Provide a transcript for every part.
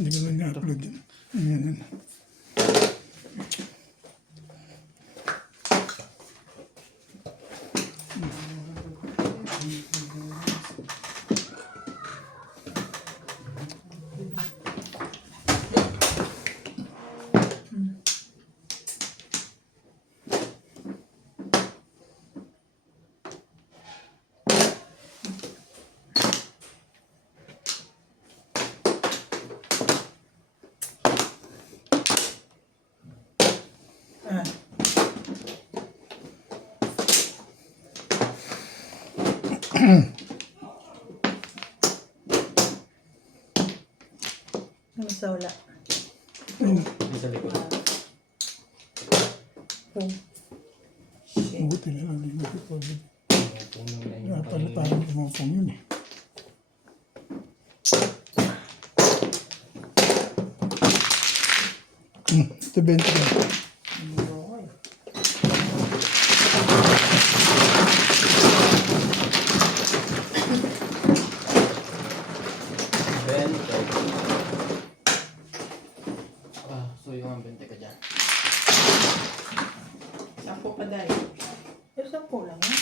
Hindi ko na na-upload yun. Ayan. Nasa wala. Sa likod. Buti na lang hindi nagpapagod. Kaya pala parang umapong yun eh. Ito 20 ka. So yung 20 ka dyan. 10 pa dahil. Pero 10 lang eh.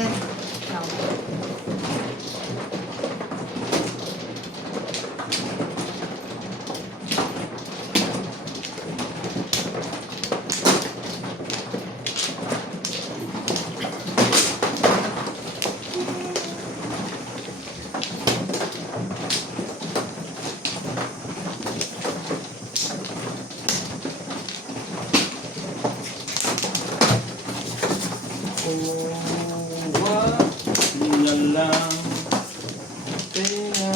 Yan. Lang kaya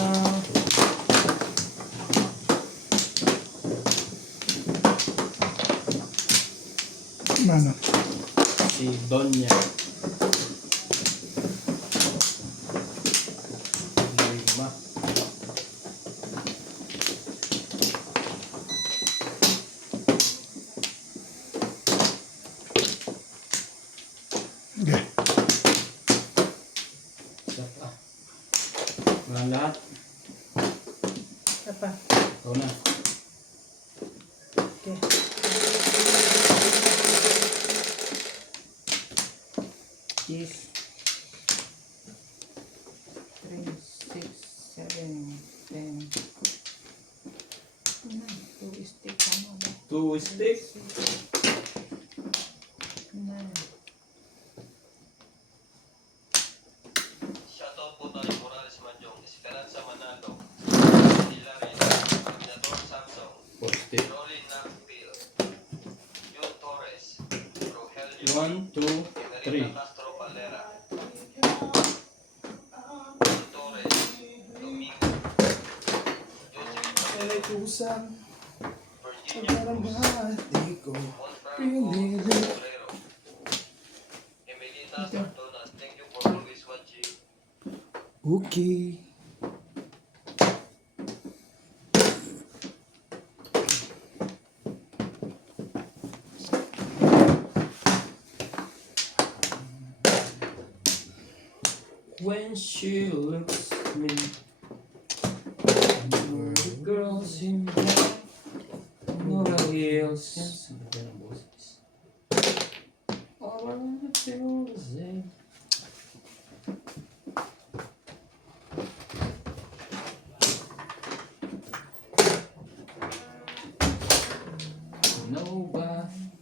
Mana? si Donya Lima. Okay. Mga lahat. Apa? Ikaw na. Okay. Cheese. 3, 6, 7, 10. 2 stick. Ano ba? 2 stick. 9. Shoutout po tayo Morales Manjong, Esperanza Manalo, Hilary, Coordinador Samsung, 4 stick. Rolling Nakpil, Jun Torres, Rogelio, 1, 2, Emerita 3. Castro Valera, Jun Torres, Domingo, Joseph Ay, kusang. Virginia Cruz, Hati ko. Monfranco Torero, Emelita Sardona. Thank you for always watching. Okay. When she looks at me, the girls in black, no heels. Yes, all I wanna feel is it. Nobody.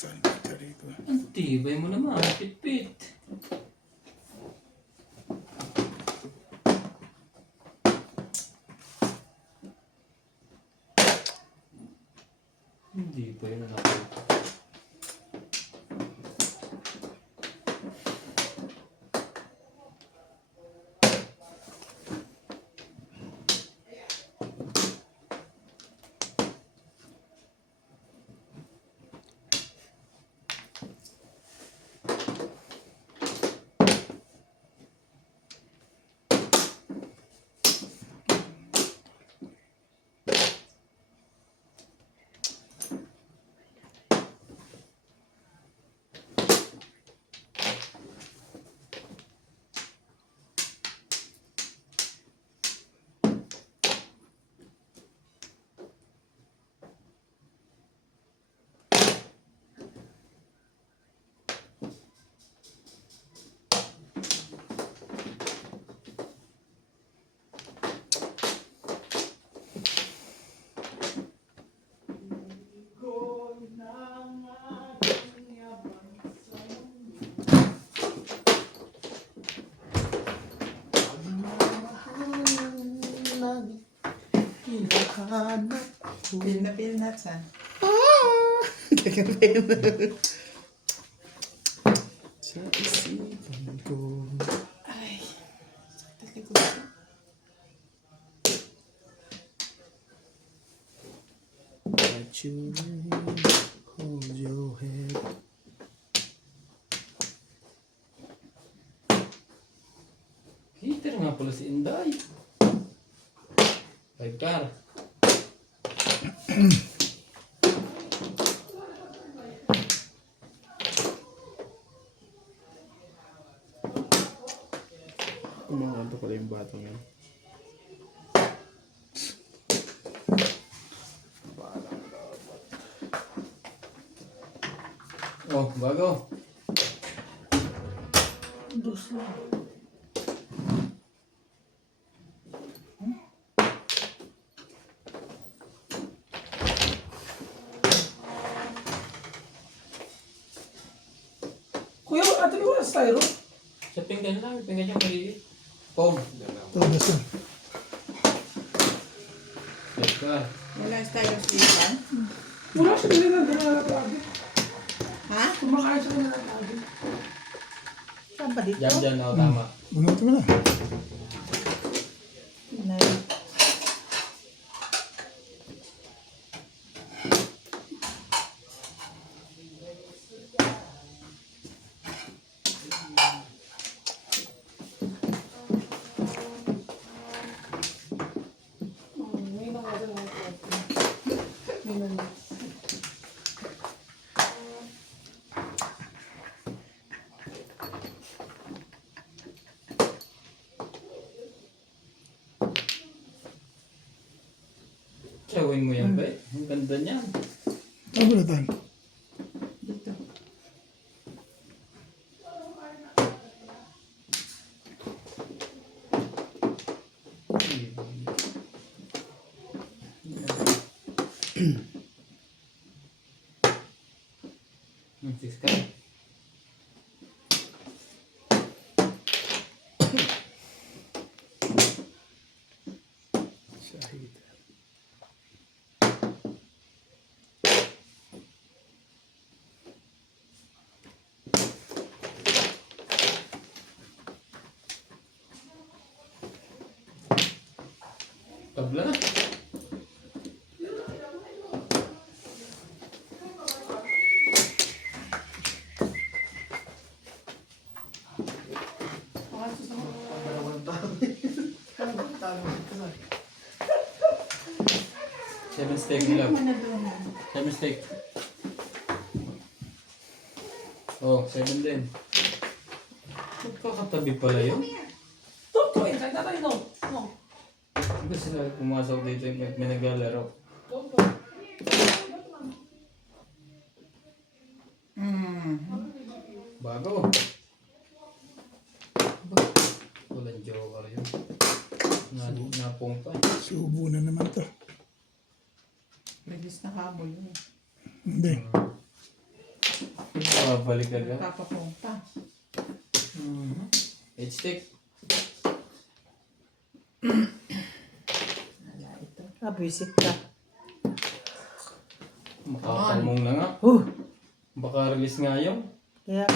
Saan ka rito? Ang tibay mo naman, pit-pit. Hindi pa yun ako. hanap ko. Feel na sa. Sa isipan ko. Ay, sakit ko. That you hold your head. Heater nga pala si Inday. 5 car. Kumakanto pala yung batang yan. Oh, bago. Dos lang. Kuya, ate ko wala styro. Sa pinggan lang, pinggan yung maliit. Pom. Tapos yan. 5 car. Wala tayo sipan. Wala siya nila na nalalagi. Ha? Kumakain siya na nalalagi. Saan ba dito? Dyan, oh, tama. Bunutin mo na. Chawin mo yan, ba? Ang ganda niyan. Ano ba natin? Dito. Sis ka. Shahid. Tabla na. Seven steak nila. Ano doon? 7 steak. Oh, 7 din. Magkakatabi pala yun. Toto, intay na tayo, no? No. Hindi sila pumasok dito may naglalaro. Toto. Bago. Walang joker yun. Napong pa. Subo na naman to. Regis na habol yun. Hindi. Balik agad. Papapunta. Eight stick. Wala ito. Visit ka. Makakamong na nga. Baka release nga yun. Kaya,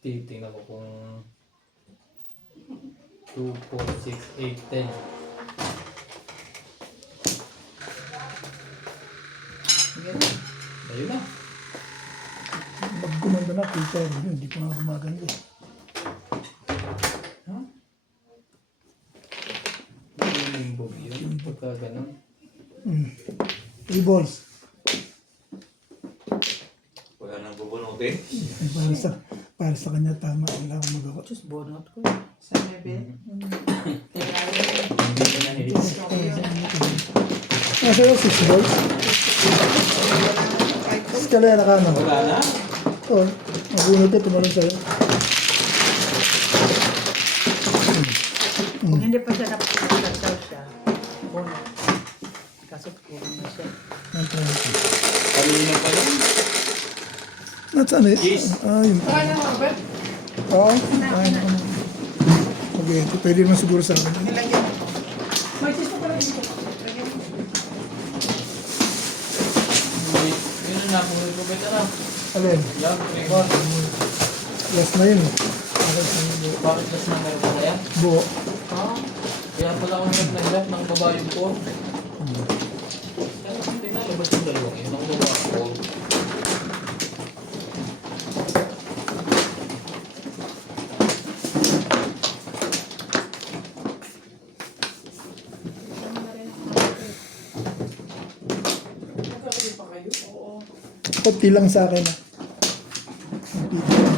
Titingnan ko kung 2, 4, 6, 8, 10. ganun. Ayun na. Pag gumanda na, kita yun. Hindi ko nga gumaganda. Ha? Yung limbog yun. Pagka ganun. 3 balls. Wala nang bubunutin. Para sa kanya tama. Wala akong magawa. Diyos, bonot ko. Sa level. Hindi ko na hits. Nasa yung 6 balls. Eskalera ka na. Wala na? Oo. Mabunod ito. Tumalong sa'yo. Kung hindi pa siya napagkakataw siya, bonot. Kaso kulang na siya. Kanina pa yun. Nasaan eh? Yes. Ah, yun. Kaya na, Robert. Oo. Ayun. spaghetti. Pwede naman siguro sa akin. Nilagyan mo. May cheese pa pala dito. Lagyan mo. Yun na, puro ko better na. Alin? Yan, record. Last na yun. Okay, sa buo. Bakit mas na meron ka yan? Buo. Ah, kaya pala ako nag-nag ng babae ko. Kaya hindi na labas yung dalawang yun. Ang gawa ko. Nagkakalit pa kayo? Oo. Kunti lang sa akin.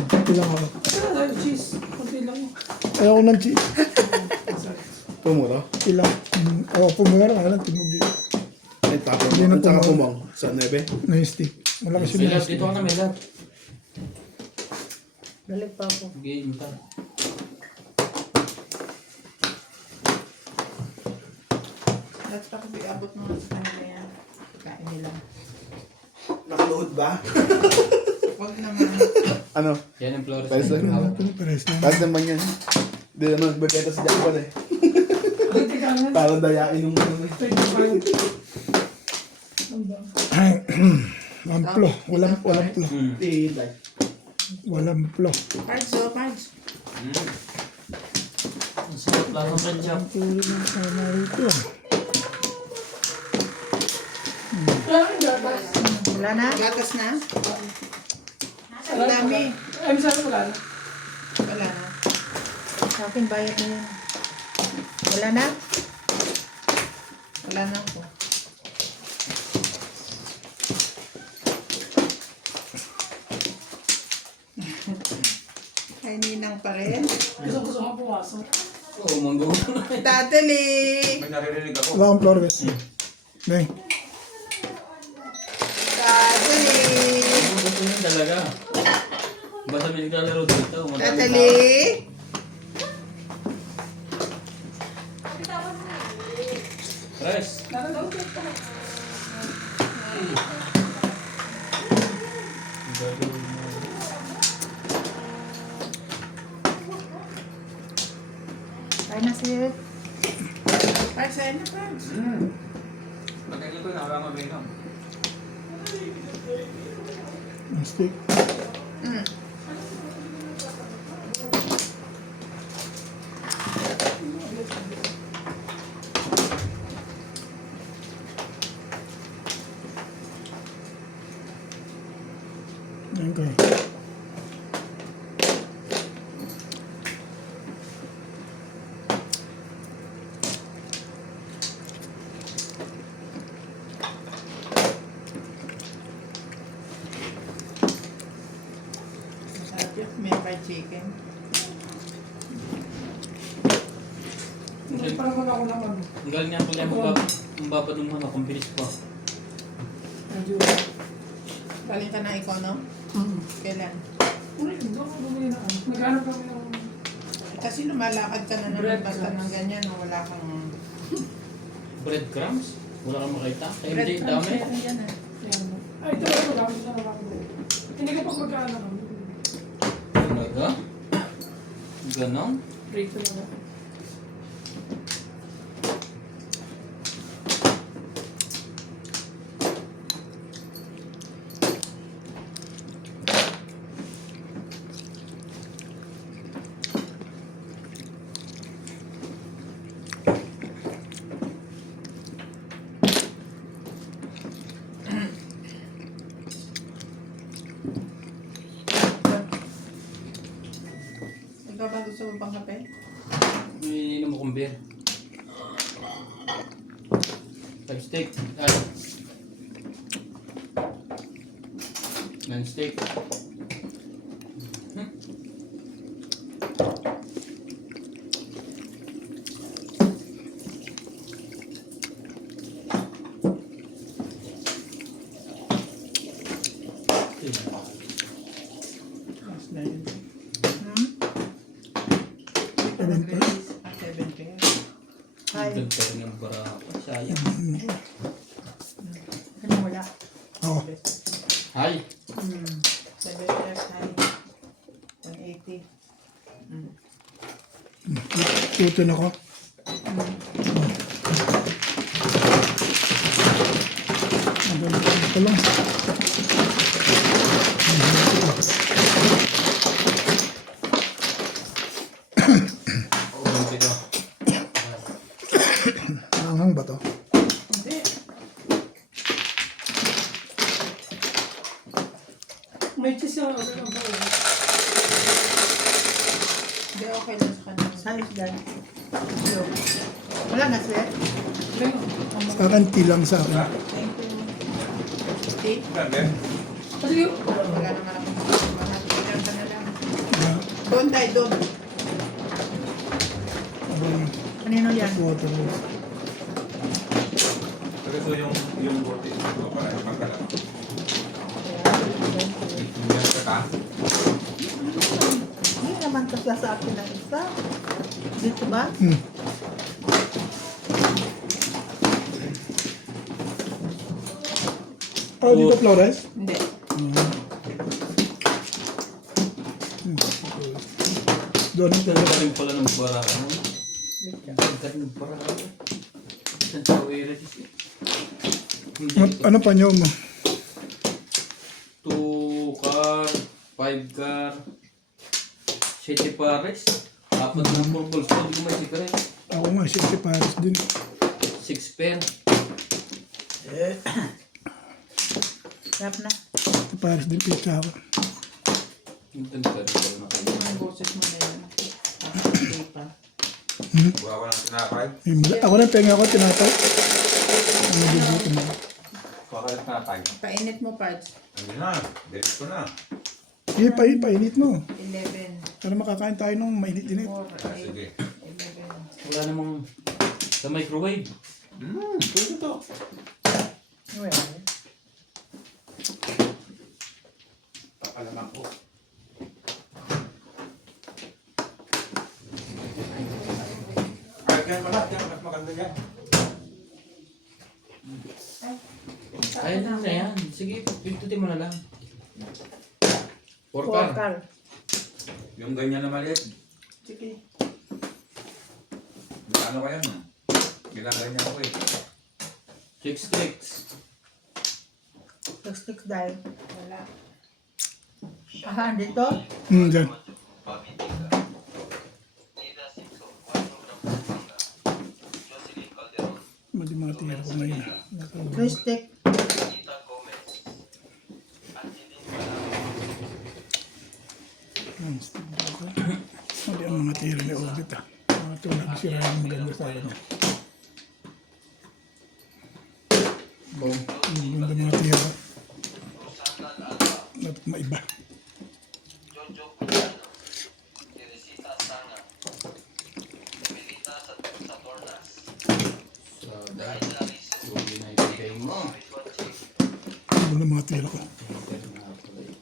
Kunti lang ako. Kasi na tayo cheese. Kunti lang yun. Ayaw ko ng cheese. Pumura? Kunti lang. Pumura ka lang. Tumog dito. Ay, tapos Hindi na ang saka pumura. pumang sa nebe. Na yung stick. Malakas yung Milab, stick. dito ka na, Milab. Balik pa ako. Game ka. Dapat pa kasi abot mo sa kanila yan. Kain nila. Nakaluhod ba? Huwag naman. Ano? Yan ang Flores. Pares lang. Pares lang. Tapos naman yan. Hindi naman nagbebenta si Jack Paul eh. Kunti ka nga. Parang dayain yung ano eh. 25. Ang dami. Amplo. Walang plo. Titay. Walang plo. Pards o, pards. Ang sarap lang ng ketchup. Tuloy ng sama rito. Kaya ang gatas. Wala na? Gatas na? Ang dami. Ay, sabi wala na. Wala na. Sa akin, bayad na yan. Wala na? Wala na ako. Ay, ninang pa rin. Gusto nga pumasok. Oo, manggulo na. Tatali! May naririnig ako. Wala akong Flores. Bang. Tatali! Gusto niya talaga. Basta may naglalaro dito. Tatali! Tres. Kain na siya. Pards, kain na, Pards. Pagkain ko, nakakama ba yun? Ang stick. Ayan kayo. Masarap yun. May fried chicken. Hindi pa naman ako ng ano. Ang galing niya pala yung babaduman ako. Ang bilis pa. Medyo. Galing ka na ikaw, no? Kailan? Ulit, hindi ako bumili na ano. Naghanap kami ng Kasi lumalakad ka na naman Bread basta crumbs. ng ganyan, no? Wala kang... Breadcrumbs? Wala kang makita. Kaya Bread hindi, crumbs, dami. meron yan, ah. yan. Ay, ito ito gamit na naman ako. Hindi ko pag magkano. Talaga? Ganon? Rate na naman. Ikaw ba gusto mo pang kape? May ininom akong beer. Steak. Ay. Non-steak. Mas na yun. 7 pesos. 7 pesos. Hi. Dagdag ng bara. Sayang. Ano wala? Oo. Hi. 7 pesos. Hi. 180. Tuto na ko. Ito lang. Konti ko. Anghang ba to? Hindi. May cheese yung ano ng buo. Hindi, okay lang sa kanila. Sayos dyan. Wala na, sir. Sa akin, tilang sa akin. Thank you. Tea? Grabe. Kasi yung... Wala naman akong mahatigan ka na lang. Yeah. Doon tayo, doon. Kanino yan? Water. Pero ito yung bote. Ito pala, yung pagkala. Yan ka ka. Hindi naman kasi sa akin na isa. Dito ba? Oh, dito Flores? Hindi. Doon Ang ganda rin pala ng barahan. Ang ganda ng barahan. Saan sa Uwera dito? Ano pa nyo mo? 2 car, 5 car, 7 pares, 4 na purple spot, hindi ko may sikare. Ako nga, siyempre pares din. 6 pair. Sarap na. Pares din pizza ako. Ang ganda rin pala na kayo. Ang boses mo na yun. Hindi pa. Buha ko ng tinapay. Ako rin, penga ako, tinapay. Ano dito mo? Buha ko ng tinapay. Painit mo, Pards. Hindi na. Dilit ko na. Hindi, painit mo. 11, Para makakain tayo nung mainit-init. 4, 8, Sige. 11. Wala namang sa microwave. Pwede to. Well, Papalaman ko. Ay, ganyan malat yan. Mas maganda yan. Ayun na yan. Sige, pintutin mo na lang. 4 4 car. car. Yung ganyan na maliit. Sige. Ano kaya no? Ginaganyan ko eh. 6 sticks. Stick dahil. Wala. Aha, dito? Dyan. Pamitika. Ida Simpson, Juan Pampanga, Jocelyn Calderon, Mali mga tira ko ngayon. 3 stick. Tita Gomez, Angeline Palao, Mali ang mga tira ni Orbit ah. Mga tulad sira yung maganda sa akin. Ang ganda mga tira. Rosanna Alba, Dapat maiba. Jojo Cuyano, Teresita Sanga, Melita Satornas, So, dahil Aida Rizzo, huwag na ibigay mo. Rizwan Chick, Ang ganda mga tira ko. Pero nga pala eh.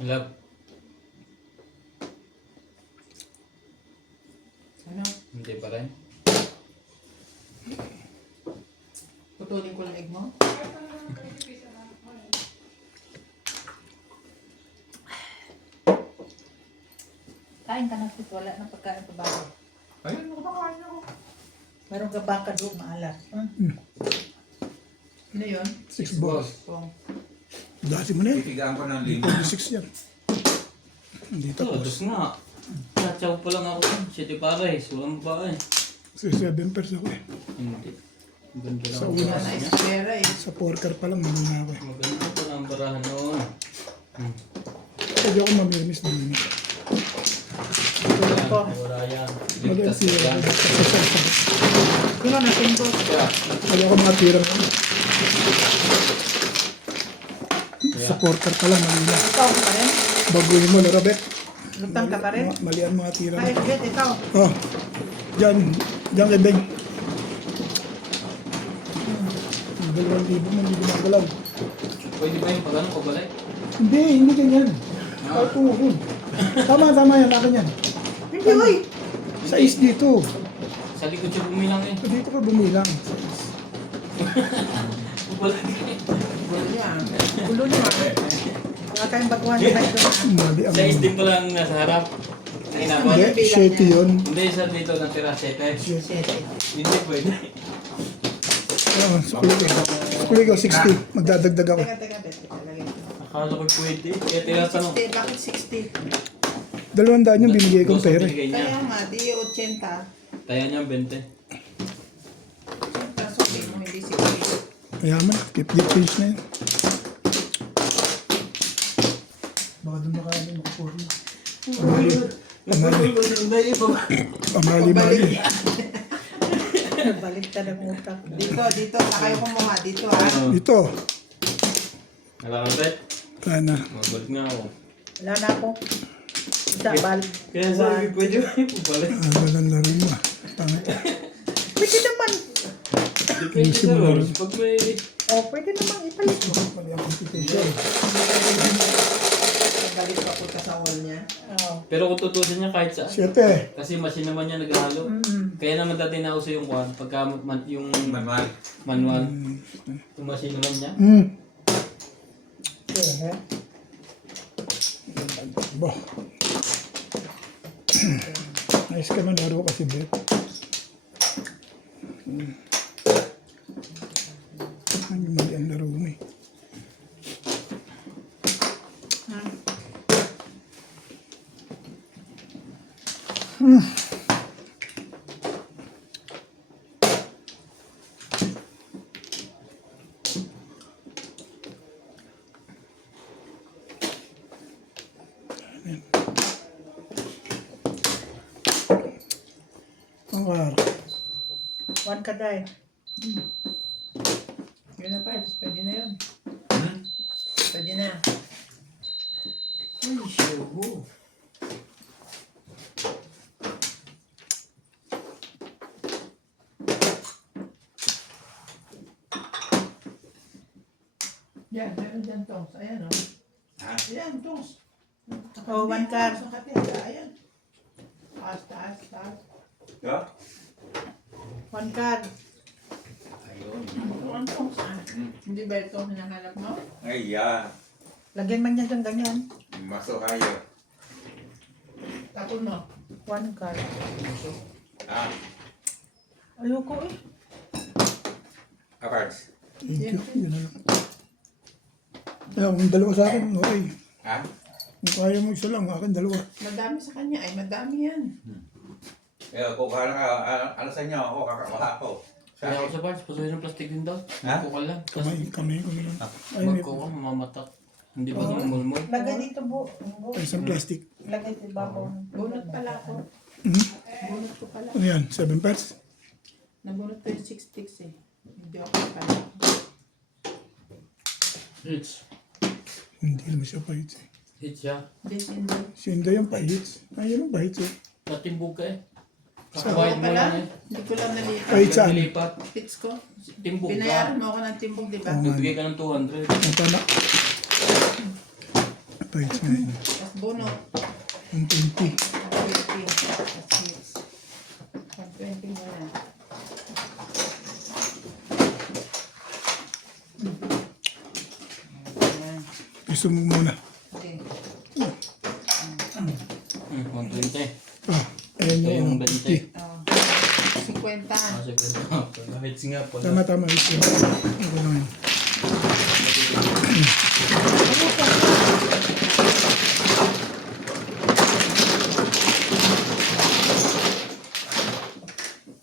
Love. Ano? Hindi pa rin. Putulin ko lang egg mo? Kain ka na, Pit. Wala na pagkain pa bago. Ayun, nakakain ako. Meron ka baka doon, maalat. Ano yun? 6 balls. Pong. Dati mo na yan. Pipigaan ko ng lima. 46 yan. Dito Ito, po. dos nga. Tatsaw pa lang ako. 7 pares. Walang ba eh. Kasi 7 pairs ako eh. Hindi. Ganda lang Sa ang una. Wala na barahan niya. espera eh. Sa porker pa lang, mali na ako eh. Maganda pa lang ang barahan noon. Pwede ako mamirmis din. Tulog ko. Wala yan. Mali ang Ligtas tira yan. ko. Sino natin ko? Kaya, Mali ako mga tira ko. Sa porker pa lang, mali na. Ikaw pa rin? Baguhin mo, Robert. Lutang ka pa rin? Mali ang mga tira Ay, ko. Bet, ikaw. Oh, dyan. Dyan kay Beng. 2,000 mo, hindi gumagalaw. pwede ba yung pagano pabalik? Hindi ganyan. Kahit tuhod. Tama yan, akin yan. Hindi, oy! Sa is dito. Sa likod siya bumilang eh. Dito ka bumilang. Wala. Gulo niya. Gulo niya. Wala tayong baguhan na tayo doon. Mali ang... 6 din pala ang nasa harap. Ay, naman. Hindi, 7 yun. Hindi, sa dito natira 7. Hindi pwede. Kulit ko 60. Magdadagdag ako. Teka, lagay ko. Akala ko pwede. Kaya tinatanong. 60, bakit 60? 200 yung binigay kong Dos ang pera. binigay niya. Kaya nga, di 80. Kaya niya 20. Kaso mo, hindi 60. Kaya man, keep the page na yun. Baka doon makain makapuri. Pamali-mali. Balik ka ng utak. Dito, sa kayo kumuha. Dito, ha? Dito. Wala kang bet? Kana. Mabalik nga ako. Wala na ako. Isa, balik. Kaya sabi, pwede ba yung pabalik? Walang laro mo. Pangit. Pwede naman. Depende sa rules. Pag may... Pwede naman ipalit mo. Mali ang computation. Balik ka po sa wall niya. Pero kung tutusin niya kahit saan. 7. Kasi machine naman niya naghalo. Kaya naman dati nauso yung kwan. Pagka yung Manual. manual. Yung machine naman niya. Ba. Ayos ka man laro kasi bet. Ay, mali ang laro mo eh. Ang kar. One ka dahil. Yun na pa, pwede na yun. Pwede na. Ay, show. Yan, meron dyan tos. Ayan, o. Ha? Ayan, tos. One card. Sa katila, ayan. Taas. Yo? One card. Ayun. One tos. Hindi ba ito hinahanap mo? Ay, ya. Lagyan man niya dyan ganyan. Masuk kayo. Tapos mo. One card. Ah, Ayoko eh. Apars. Thank you. Yun na lang. Kaya kung dalawa sa akin, okay. Ha? Kung kaya mo isa lang, akin dalawa. Madami sa kanya. Ay, madami yan. Eh, kung ano sa inyo, ako, kakakuha ako. Sa Kaya ako akin. sa bars, pasuhin ng plastic din daw. Ha? Magkuka lang. Kamay ko na lang. Ay, may Magkuka, mamamatak. Hindi ba namumulmul? Lagay dito po. isang plastic. Lagay dito babaw. Bunot pala ako. Bunot ko pala. Ano yan? 7 parts? Nabunot ko yung 6 sticks eh. Hindi ako pala. Hits. Hindi naman siya pahits eh. Hits siya. This and that. Sinda yung pahits. Ay, yun ang pahits eh. Natimbog ka eh. Ako Kakawahid mo pala. lang eh. Hindi ko lang nalipat. Pahit saan? Nilipat. Pits ko. Timbog ka. Binayaran mo ako ng timbog, di ba? Oo. Nagbigay ka ng 200. Ang tama. Pahits nga eh. Tapos bunot. Ang 20. 20. That's 6. 20 mo na. Ayan. Gusto mo muna. Okay. 120. Ah, ayan Ito yung yung 20. 50. 50. Kasi pala. Hits nga pala. Tama, hits yun. Ako lang yun.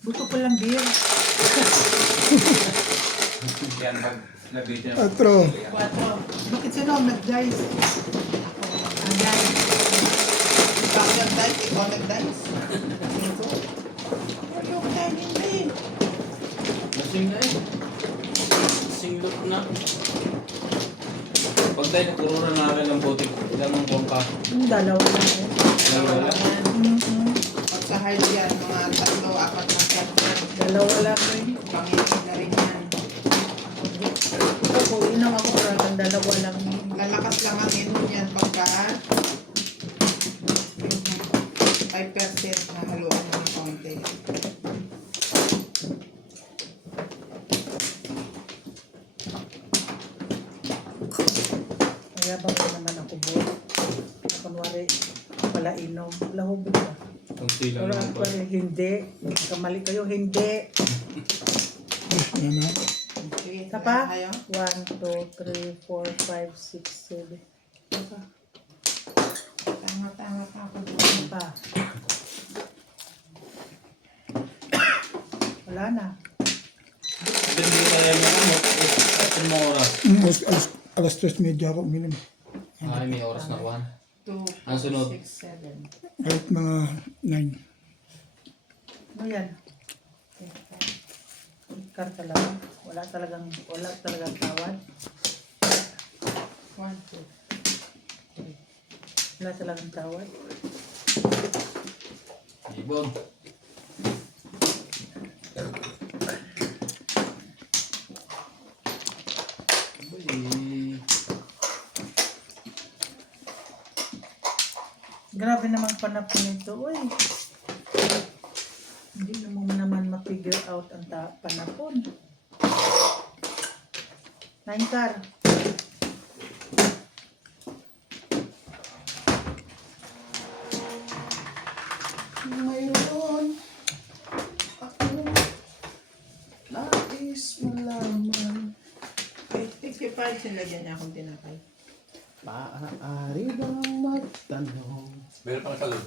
Buto ko lang beer. Yan, nag-video. 4. 4. Bakit sino ang nag-dice? Ako. Ang dice. Ikaw nag-dice, ikaw nag-dice. Ito. Ayoko dahil hindi. Lasing na eh. Singlot na. Pag tayo nakurura na akin ng bote, ilan ang buwan ka? Dalawa lang eh. Dalawa lang. Pag sa hard yan, mga 3, 4 na set yan. Dalawa lang eh. Pangingin na rin yan. Ako, inang ako parang dalawa lang. Lalakas lang ang inom yan pagka 5% na haluan ng konti. Binabango naman ako boss. Kunwari, pala inom. Lahubog ka. Kunti lang Pero naman boss. actually, hindi. Kamali kayo, hindi. Yes, yan na. Isa Diba? pa? Ayaw? 1, 2, 3, 4, 5, 6, 7. Isa pa? Tama ka ako. Isa pa? Wala na. Hindi kaya mo ano. Kasi mo oras. Alas 3:30 ako uminom. Ay, may oras na kuhan. 2, Ang sunod. 6, 7. Kahit mga 9. Ano yan? Ikar talaga. Wala talagang tawad. 1, 2. Wala talagang tawad. Ibon. Uy. Grabe namang panapon nito. Uy. Hindi mo naman ma-figure out ang panapon. 9 car. Mayroon ako nais malaman. Ay, 55 sinlagyan niya akong tinapay. Maaari bang magtanong? Meron pang salud.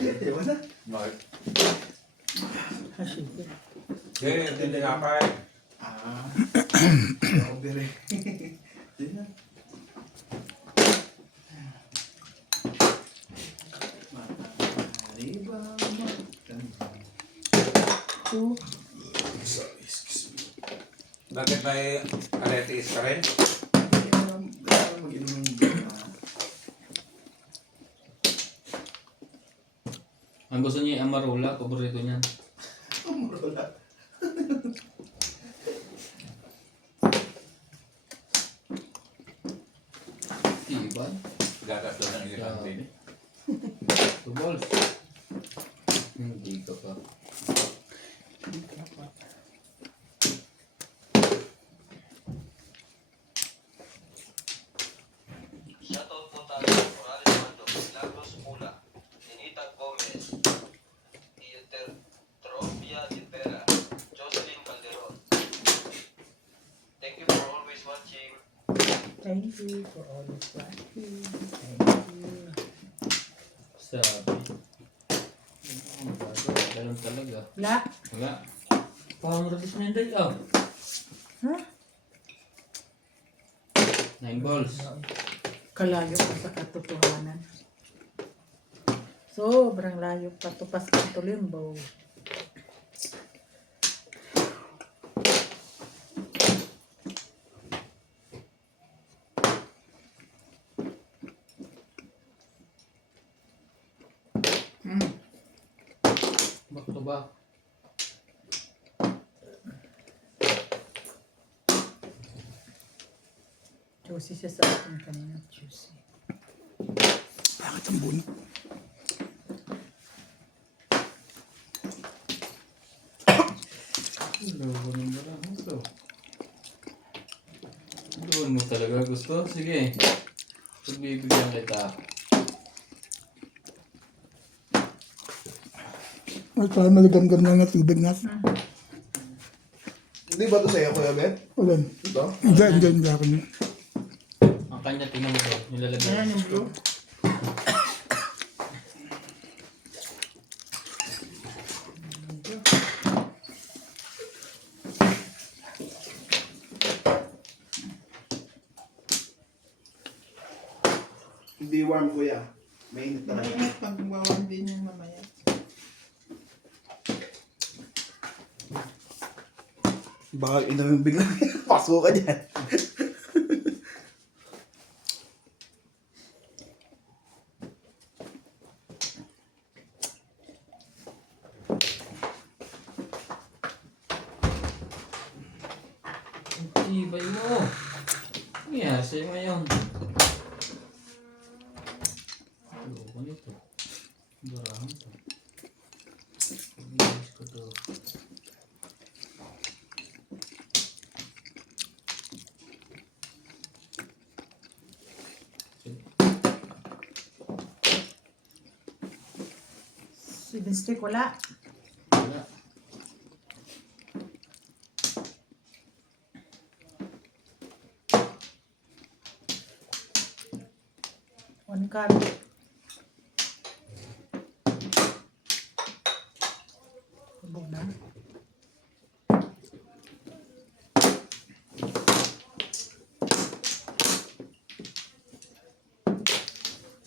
Ewan na. Bakit? Sige. Hindi nga pa eh. Ako bire. Hindi na. Maaari bang magtanong? 2. Excuse me. Bakit may arthritis ka rin? Hindi alam mag-inom ng beer na. Ang gusto niya yung amarula, paborito niyan. Wala. Iban. Gagas doon ng isang din. 2 balls. Hindi ka pa. Shoutout po tayo Morales Mando, Milagros Pula, Ninita Gomez, Tropia de Pera, Jocelyn Calderon. Thank you for always watching. Thank you for all the watching. Thank you. Sabi. Ano ba? Ganun talaga. Wala. Wala. Parang ratis na yun oh. Ha? 9 balls. Kalayo pa sa katotohanan. Sobrang layo pa to pas Limbo. Back to back. Juicy siya sa akin kanina. Juicy. Bakit ang bunot? Doon mo lang gusto. Doon mo talaga gusto? Sige. Pagbibigyan kita. Ay, parang maligamgam lang na tubig na. Hindi ba ito sa'yo, Kuya Bet? Ulan. Ito? Hindi ako niya. Ang kanya tingnan mo bro. Nilalagay. Ayan yung blue. Hindi warm, Kuya. Mainit talaga. Mainit pag wawan din yung mamaya. Baka inumin bigla. Paso ka dyan. Ibay mo. Ano nangyari sa'yo ngayon? Ano nito? Barahan to. Pag-iis ko to. Seven stick, wala. Wala. One card. Hubog na.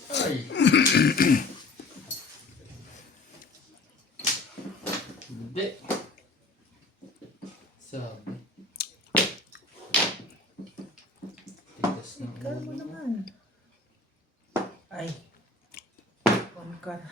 Ay. Hindi. Sabi. Tigas ng Card mo ulo. naman. Ay. One card.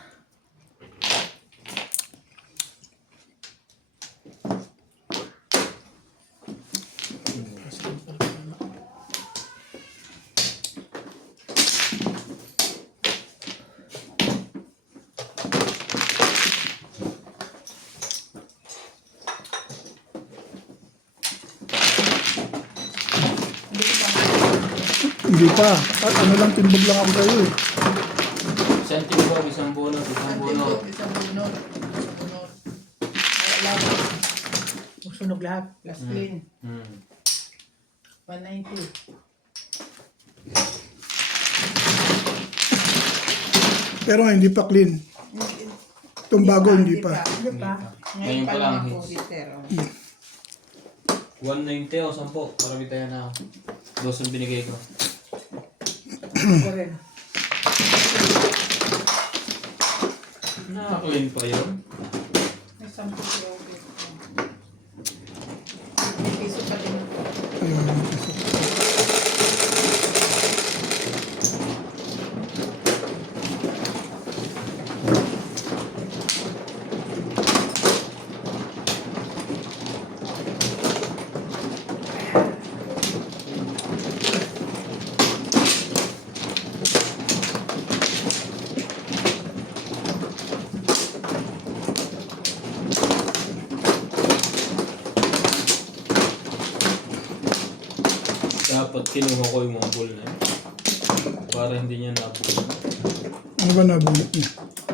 Hindi pa. At ano lang, timbog lang ako sa'yo eh. Isang timbog, isang bunot, isang bunot. Isang bunot. Isang bunot. Wala. Sunog lahat. Last clean. Hmm. 190. Pero nga, hindi pa clean. Itong bago, hindi pa. Hindi pa. Ngayon pa lang ako, Peter. 190 o 10 para bitayan na ako. 2 binigay ko. Ako rin. Naka-clean pa yun. May 10 kilo. May piso pa din ako. Ayun. Dapat kinuha ko yung mga ball na yun. Para hindi niya nabulot. Ano ba nabulot niya?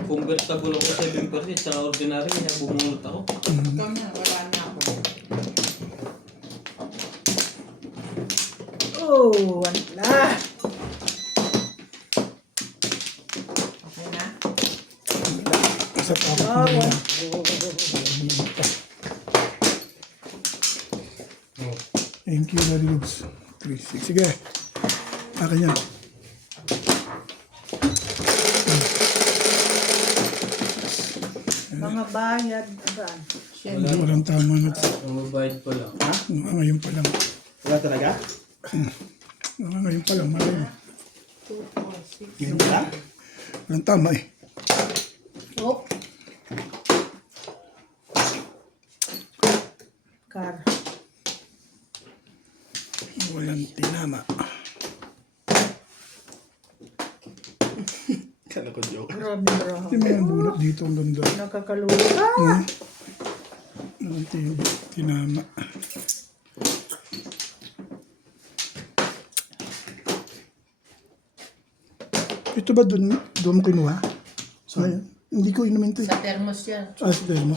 Convertible ako 7% sa ordinary niya bumunot ako. Ito na, wala na ako. Oh, wala. Okay na? Sa tapos Oh, na yan. Oh. Thank you, Daddy Lubs. 3-6. Sige. Akin yan. mga bayad. Saan? Walang tama na. Mababayad pa lang. Ngayon pa lang. Wala talaga? Ngayon pa lang. Marami. 2, 4, 6. Yun lang? Walang tama eh. Oh. Car. Walang tinama. Kala ko joke. Grabe bro. Hindi mo yung bunot dito. Ang ganda. Nakakaluwa. Walang tinama. Ito ba doon mo kinuha? Sayang. Hindi ko inumin ito eh. Sa thermos yan. Ah, sa mo.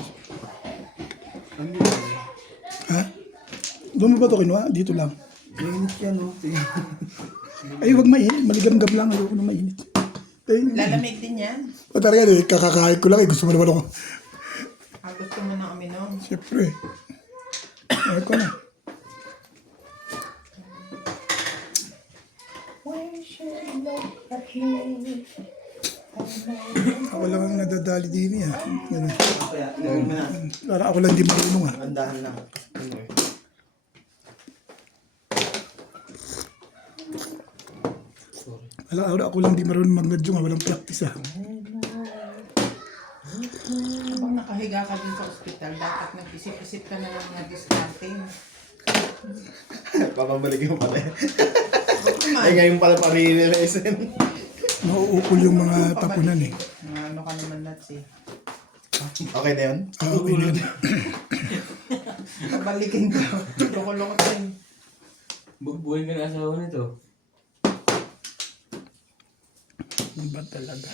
Ha? Doon mo ba ito kinuha? Dito lang. Mainit yan, no? Ay, wag mainit. Maligam-gam lang. Ayoko na mainit. Eh, Lalamig din yan. o talaga, kakakain ko lang eh. Gusto mo naman ako. Gusto mo na uminom. Siyempre. Ayoko na. Ako lang ang nadadali din eh. Ganun. Kaya, ilagay mo na. Para ako lang di marunong ah. Andahan lang. Ano eh. Sorry. Ako lang di marunong mag-nadyong ah. Walang practice ah. Habang nakahiga ka din sa ospital, dapat nag-isip-isip ka na lang na discounting. Papabalik yung pala. Come Ay, ngayon pala pa-re-realize. Nauukol yung mga tapunan eh. Ano ka naman nuts eh. Okay na yun? Okay na yun. Pabalikin ko. Loko-loko din. Bubuhay ka na asawa nito. Ano ba talaga?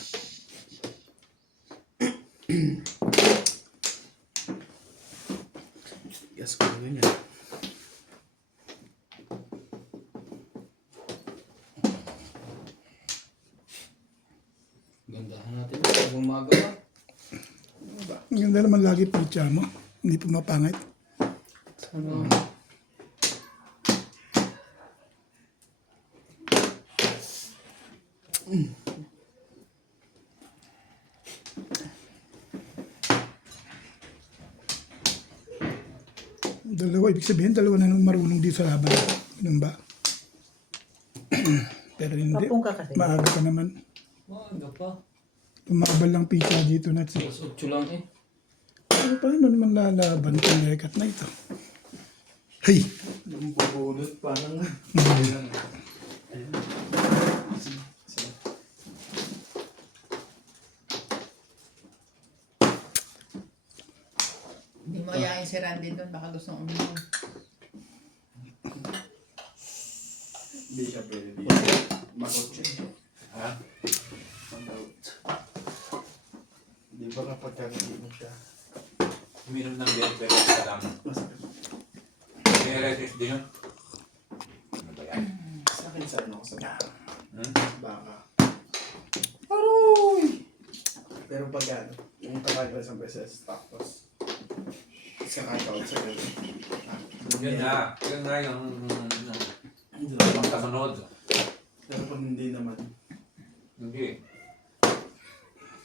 Gumagawa. Ang ganda naman lagi pizza mo. Hindi pumapangit. Ano? Dalawa, ibig sabihin, dalawa na naman marunong dito sa laban. Ganun ba? Pero hindi. Kapong ka kasi. Maaga ka naman. Maaga pa. Tumabal lang pizza dito na. Alas 8 lang eh. Ano paano naman lalaban kung lekat na ito? Hey! Yung bubunot pa nang... Hindi mo ayayin si Randy doon, baka gusto ng uminom. Hindi siya pwede dito. Makot siya. Ha? Makot. Di ba kapag hindi mo siya? Uminom ng beer pero sa dami. Masakit. May electric din yun. Ano ba yan? Sa akin sa ano ko sa baka. Baka. Aroy! Pero pag ano, yung kakain ko isang beses, tapos sa kakain sa gano'n. Yun na. Yun na yung Hindi naman. pagkasunod. Pero pag hindi naman, Hindi.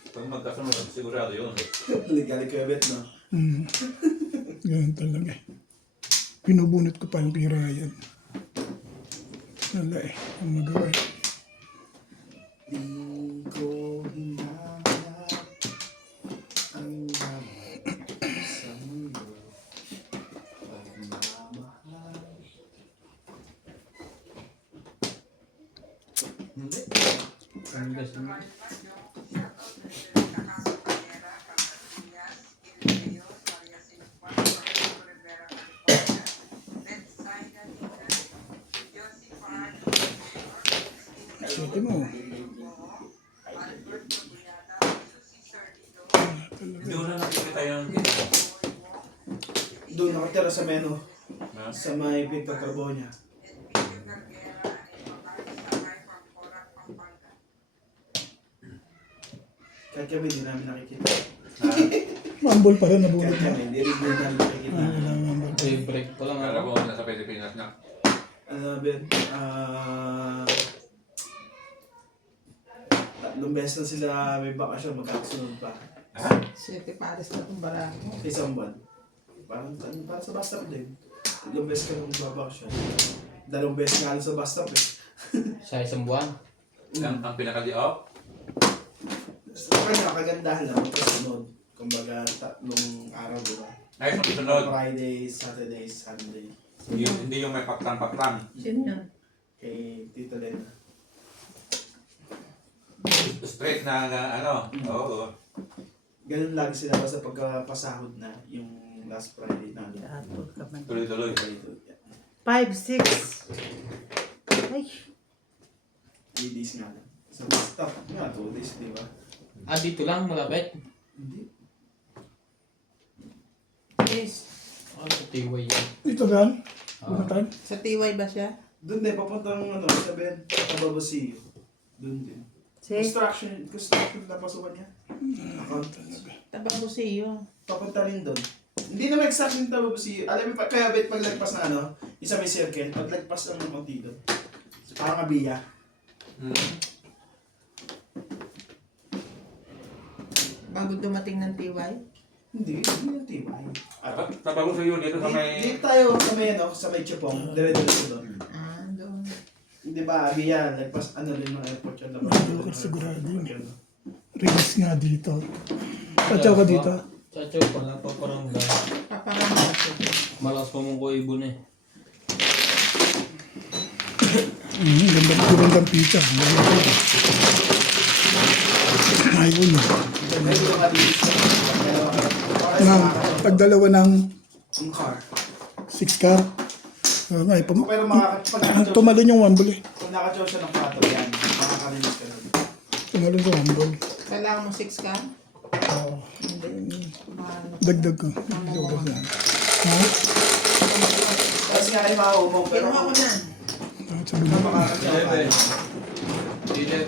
Pag magkasunod, sigurado yun. ligali ko ebet, no? Ganun talaga eh. Pinubunot ko pa yung pira yan. Wala eh. Ang magawa eh. Di ko hinahanap ang damay sa mundo. Pagmamahal. Hindi. Ang gas mo. Siyete mo. Hindi ko na nakikita yung gito. Doon nakatira sa menu, Ha? sa may Pinto Carbonia. Kahit kami hindi namin nakikita. Mambol pa rin Kahit nabunot mo. kami hindi rin din namin nakikita. Wala mambol. Ay, break pa lang Kala ako. ko nasa Pilipinas na. Ano Ben? Tatlong beses na sila may bakasyon, magkakasunod pa. Ha? Siyete pares na itong barako. Sa isang buwan. Parang sa bus stop din. Tatlong beses ka nang magbabakasyon. Dalawang beses nga lang sa bus stop eh. Sa isang buwan. Ang pinaka-di-off? Sa kanya, kagandahan lang magkasunod. Kumbaga, tatlong araw, di ba? Ay, sunod. Friday, Saturday, Sunday. Hindi yung may paklan-paklan. Sino yun? Kay Tita Lena. Straight na ano. Oo. Ganun lagi sila basta pagkapasahod na yung last Friday namin. Atol ka man. Tuloy-tuloy. 5, 6. Ay, 3 days nga lang. Sa bus stop, nga 2 days, di ba? Ah, dito lang, malapit. Hindi. yes. Ah, sa Tiway yan. Ito ba? Ah. Bunatan? Sa TY ba siya? Doon din, papuntang ano, sabihin, Tababasiyo. Doon din. Si Construction na pasukan niya. Accountants. Tabagusio. Papunta rin doon. Hindi naman exact yung Tababasiyo. Alam mo, kaya bet paglagpas na ano, isa may circle, paglagpas lang ng konti doon. Parang abiya. Bago dumating ng TY. Hindi yung tibay. Tapos yun dito sa may... Dito tayo sa may, ano, sa may Chupong, dire-diretso doon. Ah, doon. Di ba, abiya, lagpas, ano rin mga airport yan. Hindi ko sigurado yun. Release nga dito. Patsaw ka dito. Chacho, pala pa parang gano'n. Paparamay ko doon. Malakas pa mong ko ibon eh. Gandang pizza. Ayun. Pag dalawa ng Ang car. 6 car. Ay, Pero makakapag tumalon yung wambol eh. kung nakachow siya ng plato yan, makakarinig ka nun. Tumalon sa wambol. Kailangan mo 6 ka? Oo. Hindi. Ano? Dagdag ko. Dagdag na. Ha? Tapos nga ay mauumong, pero Kinuha ko na. Sa bulo. makakachow ka. Dile.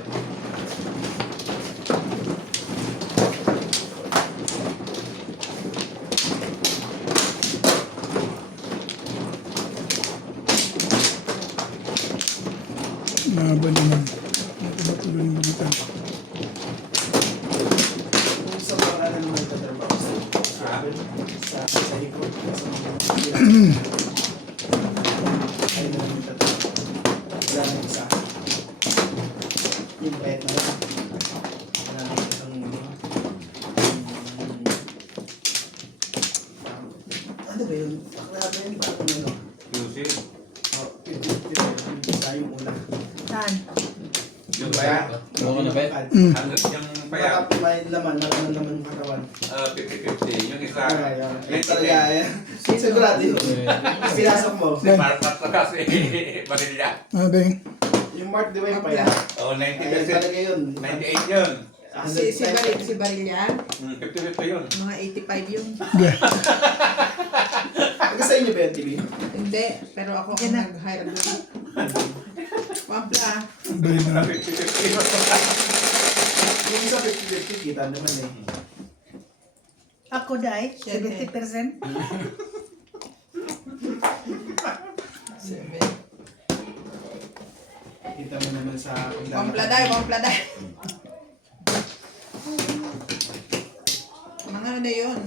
Tuloy ng lumitan. Kung sa mga ano naman tatrabaho sa likod, sa mga ay naman tatrabaho. Wala nang isa. Yung pet na lang. Wala nang isang ano ba yun? Wala ba yun? Parang ano? QC. Oh, yung isa yung una. Saan? Yung kaya, Ano na ba? yung kaya, May laman, laman naman katawan. 50-50. Yung isa, Yan talaga yan. Sigurado yun. Pinasok mo. si Mark kasi Manila. Ah, Beng. Yung Mark, di ba yung pala? Oh, Ayan 90%. talaga yun. 98 yun. Si Barilla, 50-50 yun. mga 85 yun. Pagka sa inyo ba yung TV? Hindi, pero ako ang nag-hire doon. Pampla. Beng na. 50-50 yun. Yung isa 50-50, kita naman eh. Ako dahil, Siyempre. 70%. Kita mo naman sa Pampla dahil. Mga ano yun?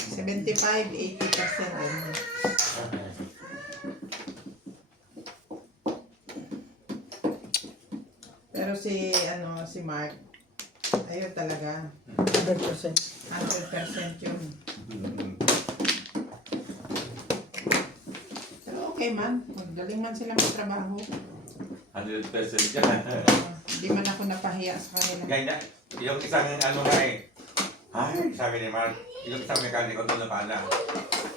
75-80% din. Pero si Mark, ayun talaga, 100%. 100% yun. Pero okay man, magaling man sila magtrabaho. 100% yan. Hindi man ako napahiya sa kanila. Ganyan. Yung isang ano nga eh. Ay, sabi ni Mark, yung isang mekaniko doon na pala,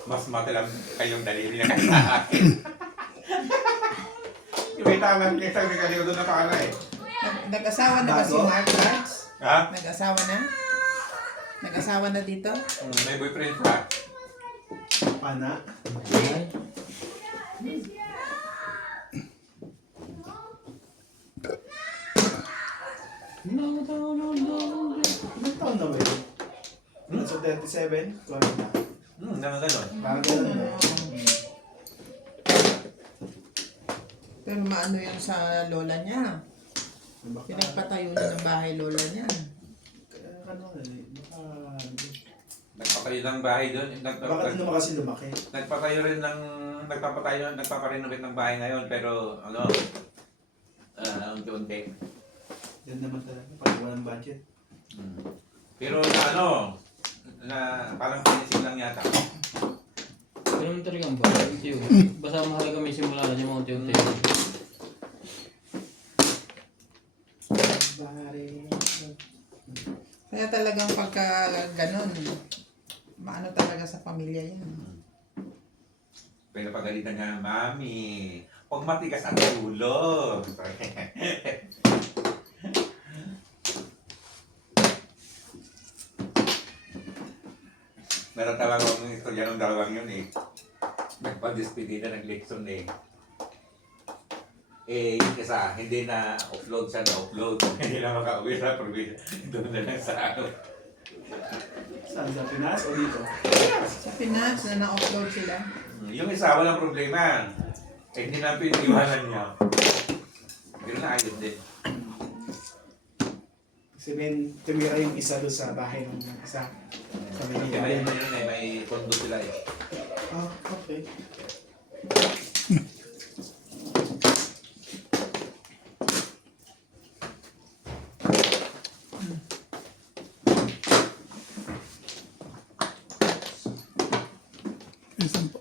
mas matilang kayong daliri na kayo sa akin. Yung may tama yung isang mekaniko doon na pala eh. Nag-asawa na ba si Bago? Mark Marks? Ha? Nag-asawa na? Nag-asawa na dito? May boyfriend pa. pana. Ilang taon na ba yun? Nasa 37? 12 na. Ganon. Parang gano'n na. Pero maano yun sa lola niya. Pinagpatayo niya ng bahay lola niya. Ano eh, baka... Nagpatayo ng bahay doon. Baka din naman kasi lumaki. Nagpatayo rin ng... Nagpaparenovate ng bahay ngayon pero ano... unti-unti. Yan naman talaga, pag walang budget. Pero na ano... Na parang finishing lang yata. Pero naman talagang ba? Basta mahalaga may simula na yung mga unti-unti. Kaya talagang pagka ganun, maano talaga sa pamilya yan. Pinapagalitan niya, Mami, huwag matigas ang ulo. Natatawa ko ng istorya ng dalawang yun eh. Nagpa-despedida ng Lexon eh. Eh, yung isa, hindi na upload siya na-upload. Hindi na makauwi sa probinsya. Doon na lang sa ano. Saan? Sa Pinas o dito? Sa Pinas, na na-upload sila. Yung isa, walang problema. Eh, hindi na piniwanan niya. Pero naayos din. Sabihin, tumira yung isa doon sa bahay ng isa. Sa Kasi Manila. may ano yun eh, may kondo sila eh. Ah, okay. Isang po.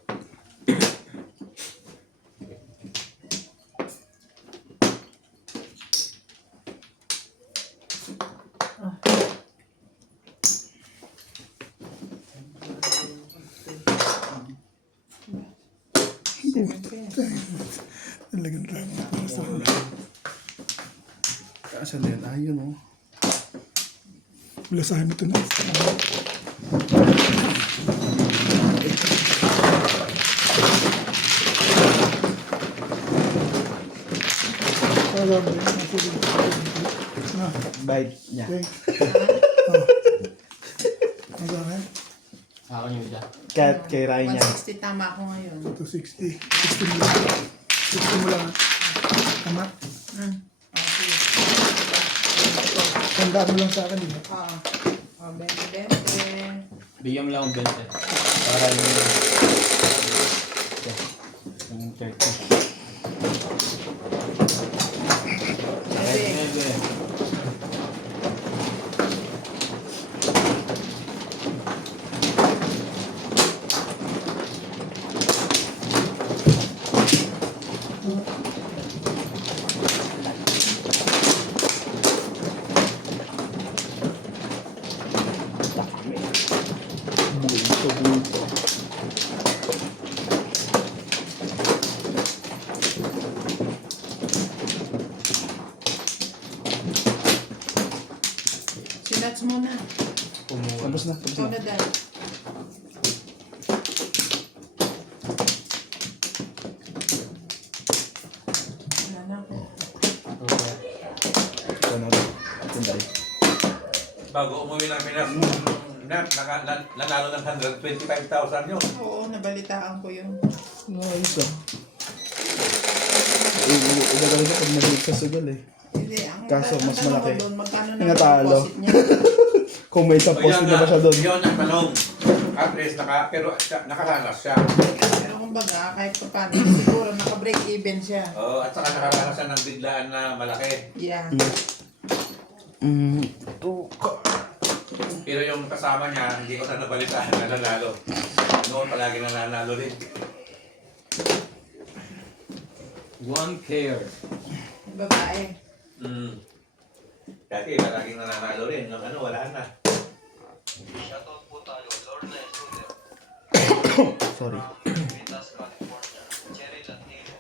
Talagang drama para sa kanila. Kasan din? Ayun oh. Bulasahin mo ito na. Alam mo, na. Bite niya. Okay. Ang akin, Akin yung isa. Kat kay Ryan yan. 160 tama ako ngayon. 260. 60 mo lang. 60 mo lang. Tama? Hmm. Tandaan mo lang sa akin. Eh. Oh, 20. Bigyan mo lang ang 20. Para yung... Yung 30. Kahit 9. Bulto. Sinats muna. Kumuha. Tapos na, tapos Ikaw na. na dahil. Wala na ako. Okay. Ito na. Tinday. Bago umuwi namin nanalo ng 125,000 yun. Oo, nabalitaan ko yun. Ayos ah. Ilagay ko pag nag-ligtas agad eh. Hindi, Kaso, mas tanong malaki. ko doon, magkano na Natalo. deposit niya? Kung may isang post na ba siya doon? Yun ang tanong. At least, pero nakaranas siya. Pero kumbaga, kahit pa paano, siguro naka-break even siya. Oo, at saka nakaranas siya ng biglaan na malaki. Yeah. Pero yung kasama niya, hindi ko na nabalitaan na nanalo. Noon palagi nananalo rin. One care. Babae. Dati palaging nananalo rin. Nung wala na. Shoutout po tayo, Lorna Studio, Sorry. Vitas, California, Cherry Latino.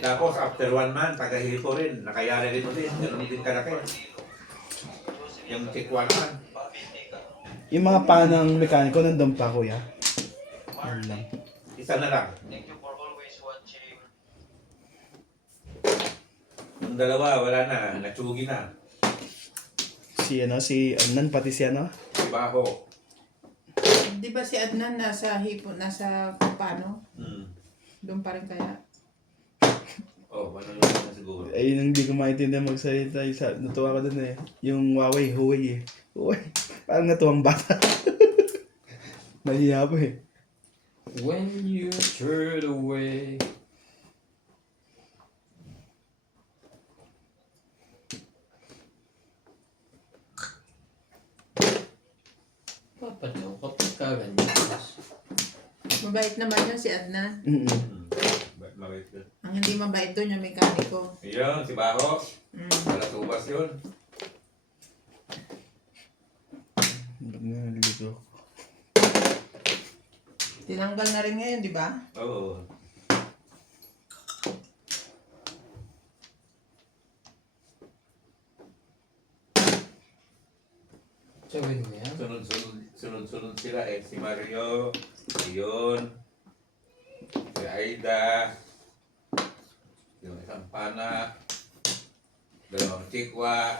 Tapos after 1 month, taga-hipo rin. Nakayari rin ulit. Ganun din kalaki. Yung tikwan man. Yung mga panang mekaniko nandun pa kuya. Ano lang. Isa na lang. Thank you for always watching. Yung dalawa, wala na. Natsugi na. Si Adnan, pati si ano? Si Baho. Di ba si Adnan nasa nasa paano? Doon pa rin kaya? Oh, ano yun na siguro. Ayun ang hindi ko maintindihan magsalita. Natuwa ko dun eh. Yung Huawei eh. Huawei. Parang natuwang bata. Nahiya po eh. When you turn away. Papataw kapag kaganyan. Mabait naman yun si Adnan. Mabait yun. Ang hindi mabait doon yung mekaniko. Yun, si Baho. Mm. Wala tubas yun. Ba't nga nalilito? Tinanggal na rin ngayon, di ba? Oo. Sabihin mo yan. Sunod-sunod sila eh. Si Mario, si Yon, si Aida, yung isang pana, dalawang chikwa.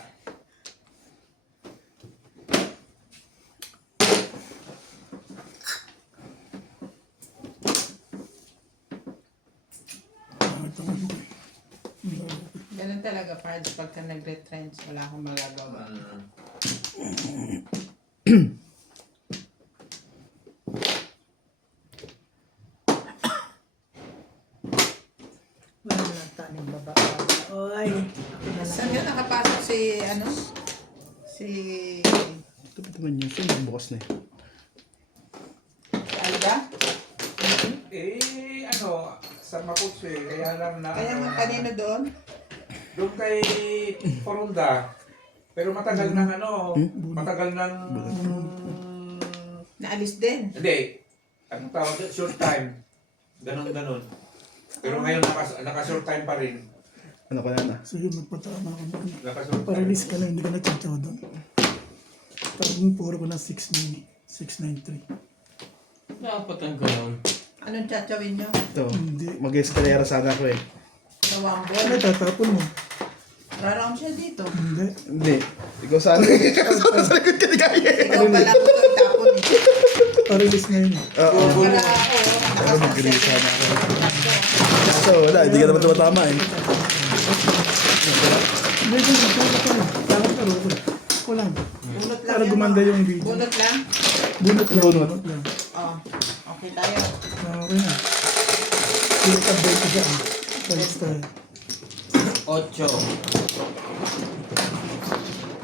Ganun talaga, Pards, pagka nag-retrench, wala akong magagawa. Wala na taning babae. Oy, ako na lang. Saan yun nakapasok si, si Ito ba naman yun? Ito bukas na eh. Alba? Sa Mapuche, kaya lang na... Kaya nga kanino doon? Doon kay Porunda. Pero matagal nang matagal nang... Naalis din. Hindi. Anong tawag doon? Short time. Ganon. Pero ngayon naka-short time pa rin. Ano ka na? So yun, nagpatama ka na. Naka-short time. Pa-release ka lang, hindi ka nagtsatsaw doon. Parang puro ko na 693. Dapat ang gano'n. Anong tsatsawin nyo? Ito, Hindi. mag-escalera sana ako eh. Dalawang Ano buwan. tatapon mo? Raround siya dito. Hindi. Hindi. Ikaw sana. Sa likod ka ni Kaya. Ikaw pala ko ito tapon eh. Pa-release na yun. Oo. Para ako, Ako mag-release sana ako. So wala, hindi ka naman tumatama eh. Hindi, dapat laro ko. Kulang. Bunot lang Para yan, gumanda oh. yung video. Bunot lang? Bunot lang. Bunot. Bunot lang. Oh, okay tayo. Okay na. Hindi ka update ko siya. Balik tayo. 8.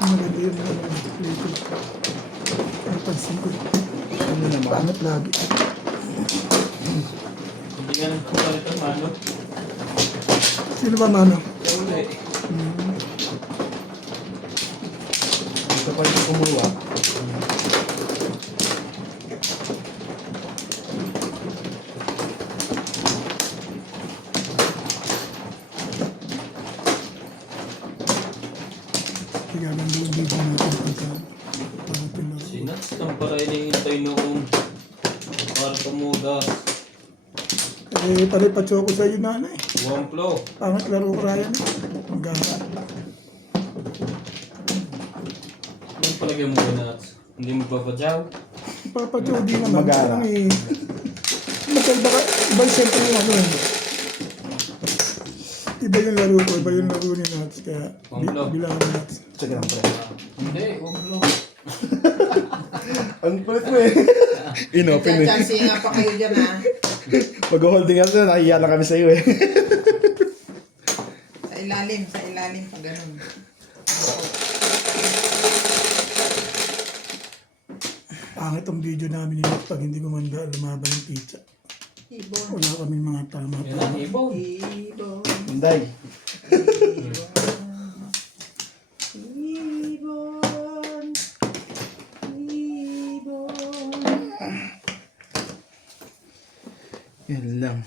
Maganda yung mga plate. Ang pansin ko. Ano naman? Pangat lagi. Hindi ka nagpapalit ang ano. Sino ba mano? Uli. Ito pa yung kumuha. Kaya ganda yung video natin pagka pangatin laro. Sinats lang para inihintay noong para tumudas. Eh, pare-pacho ko sa'yo nanay. Wamplo. Pangat laro ko Ryan. Ang gara. Anong palagay mo ba nuts? Hindi mo papadyaw? Papacho di naman. Magara. Parang eh. Magkaiba ka. Iba siyempre yung ano eh. Iba yung laro ko. Iba yung laro ni Nats. Kaya bilangan ni Nats. Sige lang, pre. Hindi, wamplo. Ang kulit mo eh. Inopen eh. Chance nga pa kayo dyan, ha? Mag-holding us na, nahiya na kami sa iyo eh. Sa ilalim, pag ganun. Pangit ang video namin ni Nats pag hindi gumanda lumaban ng pizza. Ibon. Wala kaming mga tama. Yan ang ibon. Ibon. Hinday. Ibon. Ibon. Yan lang.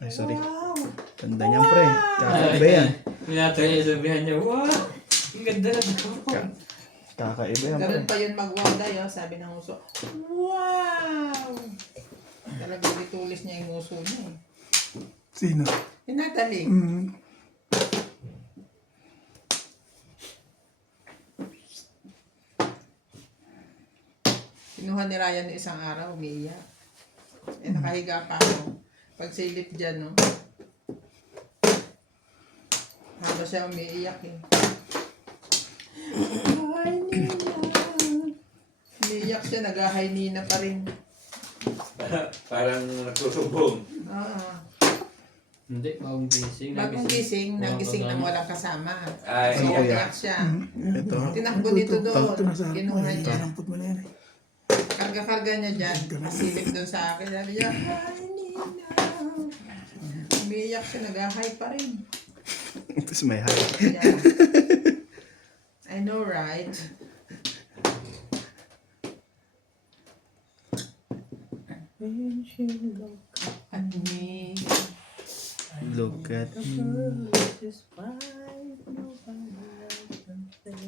Ay, sorry. Ganda niyan, pre. Kakaiba yan. Minatay niya sabihan niya, wow! Ang ganda na ito. Kakaiba yan, pre. Ganun pa yun magwaday, oh, sabi ng uso. Wow! Talagang itulis niya yung uso niya, eh. Sino? Yung Natalie. Kinuha ni Ryan ng isang araw, umiiyak. Eh, nakahiga pa ako. Pag silip dyan, no? Habang siya umiiyak, eh. Ay, Nina. Umiiyak siya, nag-ahay Nina pa rin. Parang nagsusubong. Ah, Hindi, bagong gising. bagong gising, nagising nang walang kasama. Ay, So, kuya. umiiyak siya. Ito. Tinakbo dito doon. Ito na sa Kinuha niya. Tarampot mo na yan eh. Karga-karga niya dyan. Masilip doon sa akin. Sabi niya, hi, Nina. Umiiyak siya, nag-hi pa rin. Tapos may hay. Yeah. I know, right? When she look at me, Look at me. this is why nobody else can say.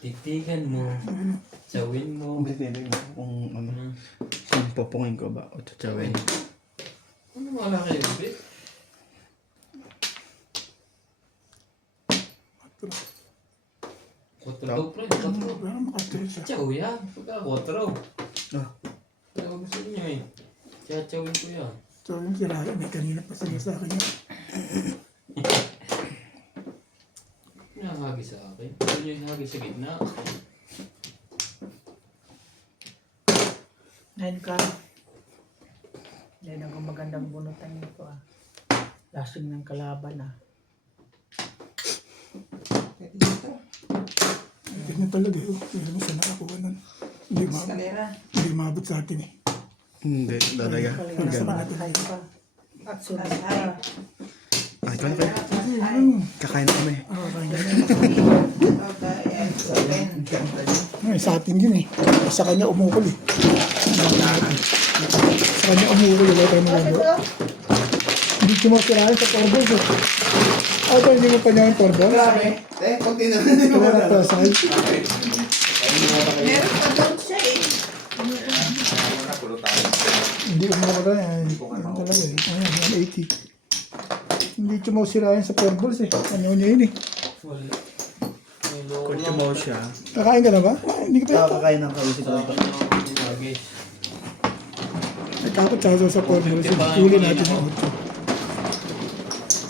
Titigan mo. Sawin mo. Tinitingnan mo kung ano. Kung popongin ko ba o tsawin. Ano wala kayo, Bit? Kwatro daw, pre. Kwatro. Pero makatiro siya. Chow yan. Pagka kwatro. Ah. Kaya ko gusto niyo eh. Chachawin ko yan. So yung si Ryan, may kanina pa sa akin yun. Nakahagi sa akin. Gusto niyo yung hagi sa gitna. Ngayon ka. Yan ang magandang bunutan nito ah. Lasing ng kalaban ah. Pwede dito. Tignan talaga eh. Hindi mo siya nakakuha nun. Eskalera. Hindi maabot sa atin eh. Hindi, talaga. Ang Nasa ganda. bahay pa. At sunod Ay, pa. Ay, ikaw na kayo. ay. Kakain na kami. Okay, ay, open. Ay, sa atin yun eh. Sa kanya umukol eh. Sa kanya umukol. Wala tayo magagawa. Hindi ko makirahin sa torbol eh. Ito, hindi mo pa niya yung torbol? Grabe. Kunti na. Hindi ko Wala wala. pa sa akin. Meron pa doon siya eh. Puro tayo. Hindi ko makakagaya. Ano talaga eh. Ayan, 180. Hindi tumaw-sirayan sa 4 balls eh. Ano niya yun eh. Wala. May loko Kung lang. tumaw siya, Kakain ka na ba? Hindi ka pa yata. kakain ng kausip ko. Sa akin yung nugget. Nagkakot sa 4 balls. Huli natin ang 8.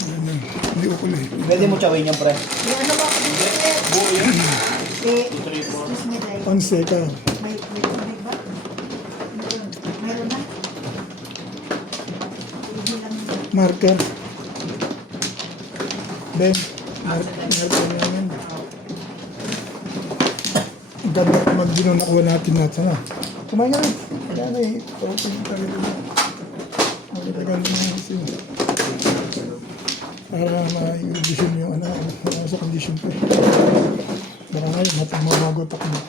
Yan na. Hindi ko pala eh. Pwede mo chawin yan, pre. Yung ano ba? Buo yun. Eh, 2, 3, 4. excuse me, Day. 11 ka. May tubig ba? Meron na? Hindi lang. Marker. Ben. Marker namin. Ang ganda kung mag-dino nakuha natin natin ha. Kumain ka rin. Kaya na eh. Open yung talaga na. Ang ganda ng isin. Para ma-condition yung ano. Sa condition ko eh. Baka ngayon, mabagot ako na.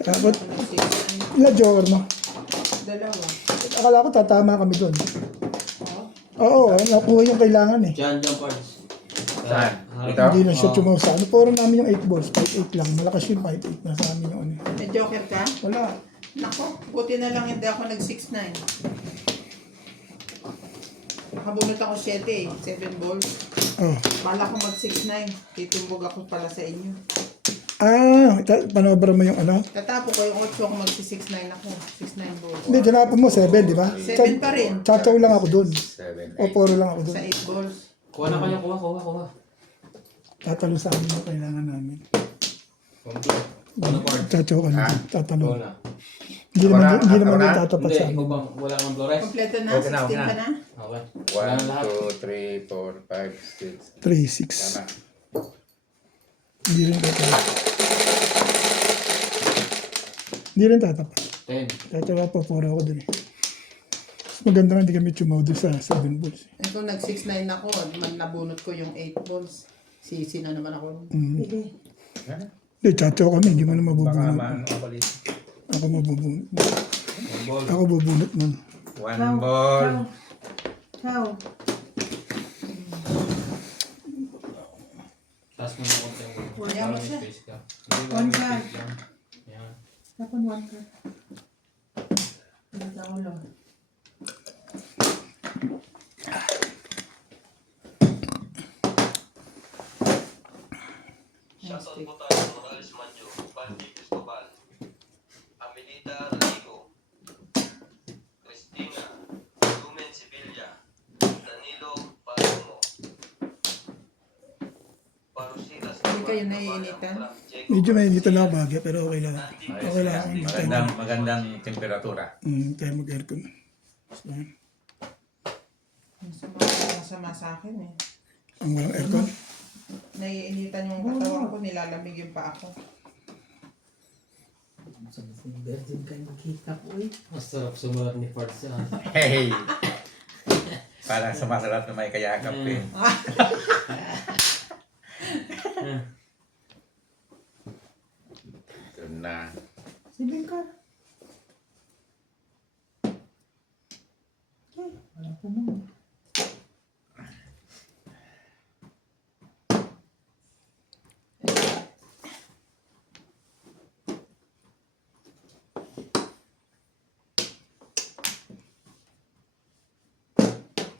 Tapos, ilang joker mo? Dalawa. Akala ko tatama kami doon. Oo, nakuha yung kailangan eh. Diyan, parts. Saan? Ito? Hindi na siya tumaw sa ano. Puro namin yung 8 balls. 5-8 lang. Malakas yung 5-8 na sa amin yung ano. May joker ka? Wala. Nako, buti na lang hindi ako nag-6-9. Nakabunot ako 7 eh. 7 balls. Oh. Bala ko mag-6-9. Titumbog ako pala sa inyo. Panobra mo yung ano? Tatapo ko yung 8 ako mag-6-9 ako. 6-9 balls. Hindi, tinapon mo 7, di ba? 7 pa rin. Chachaw lang ako doon. 7, O puro lang ako doon. Sa 8 balls. Kuha na kayo, kuha. Tatalo sa amin yung kailangan namin. Ano part? Chachaw ka na. Tatalo. Kuha na. Hindi naman Ako na? yung tatapat Hindi, sa ikaw amin. bang wala kang Flores? Kompleto na? Okay na, 16 okay na. ka na? Okay. Wala na 1, lahat. 2, 3, 4, 5, 6. 3-6. Tama. Hindi rin tatapat. Hindi rin tatapat. 10. Tatawa pa, puro ako doon eh. Mas maganda nga hindi kami tumaw doon sa 7 balls. Eh, kung nag-6-9 ako, nabunot ko yung 8 balls. Sisi na naman ako. Hindi, chachaw kami. Hindi mo na Baka mabubunot. maano ako ulit. Ako mabubunot. Ball. Ako bubunot nun. 1 ball. Ciao. Taas mo na konti yung Wala mo siya. space ka. Hindi ba One may card. space lang? Yan. Tapon 1 ka. Hindi ka ulo. Shoutout po tayo sa Morales Manjo, Banji Cristobal, Amelita Raligo, Cristina, Lumen Sevilla, Danilo Palomo, Parusilas Hindi kayo naiinitan? Medyo may dito na bagay pero okay lang. Okay lang. Magandang temperatura. Tayo mag-aircon. So, Masama sa akin eh. ang walang aircon. Naiinitan yung katawan ko, nilalamig yung pa ako. Virgin kayo magkita po eh. Masarap sumulat ni Parts yan. Hey! Parang sumasarap na may kayakap eh. Ito na. Sibing ka. Wala po mo.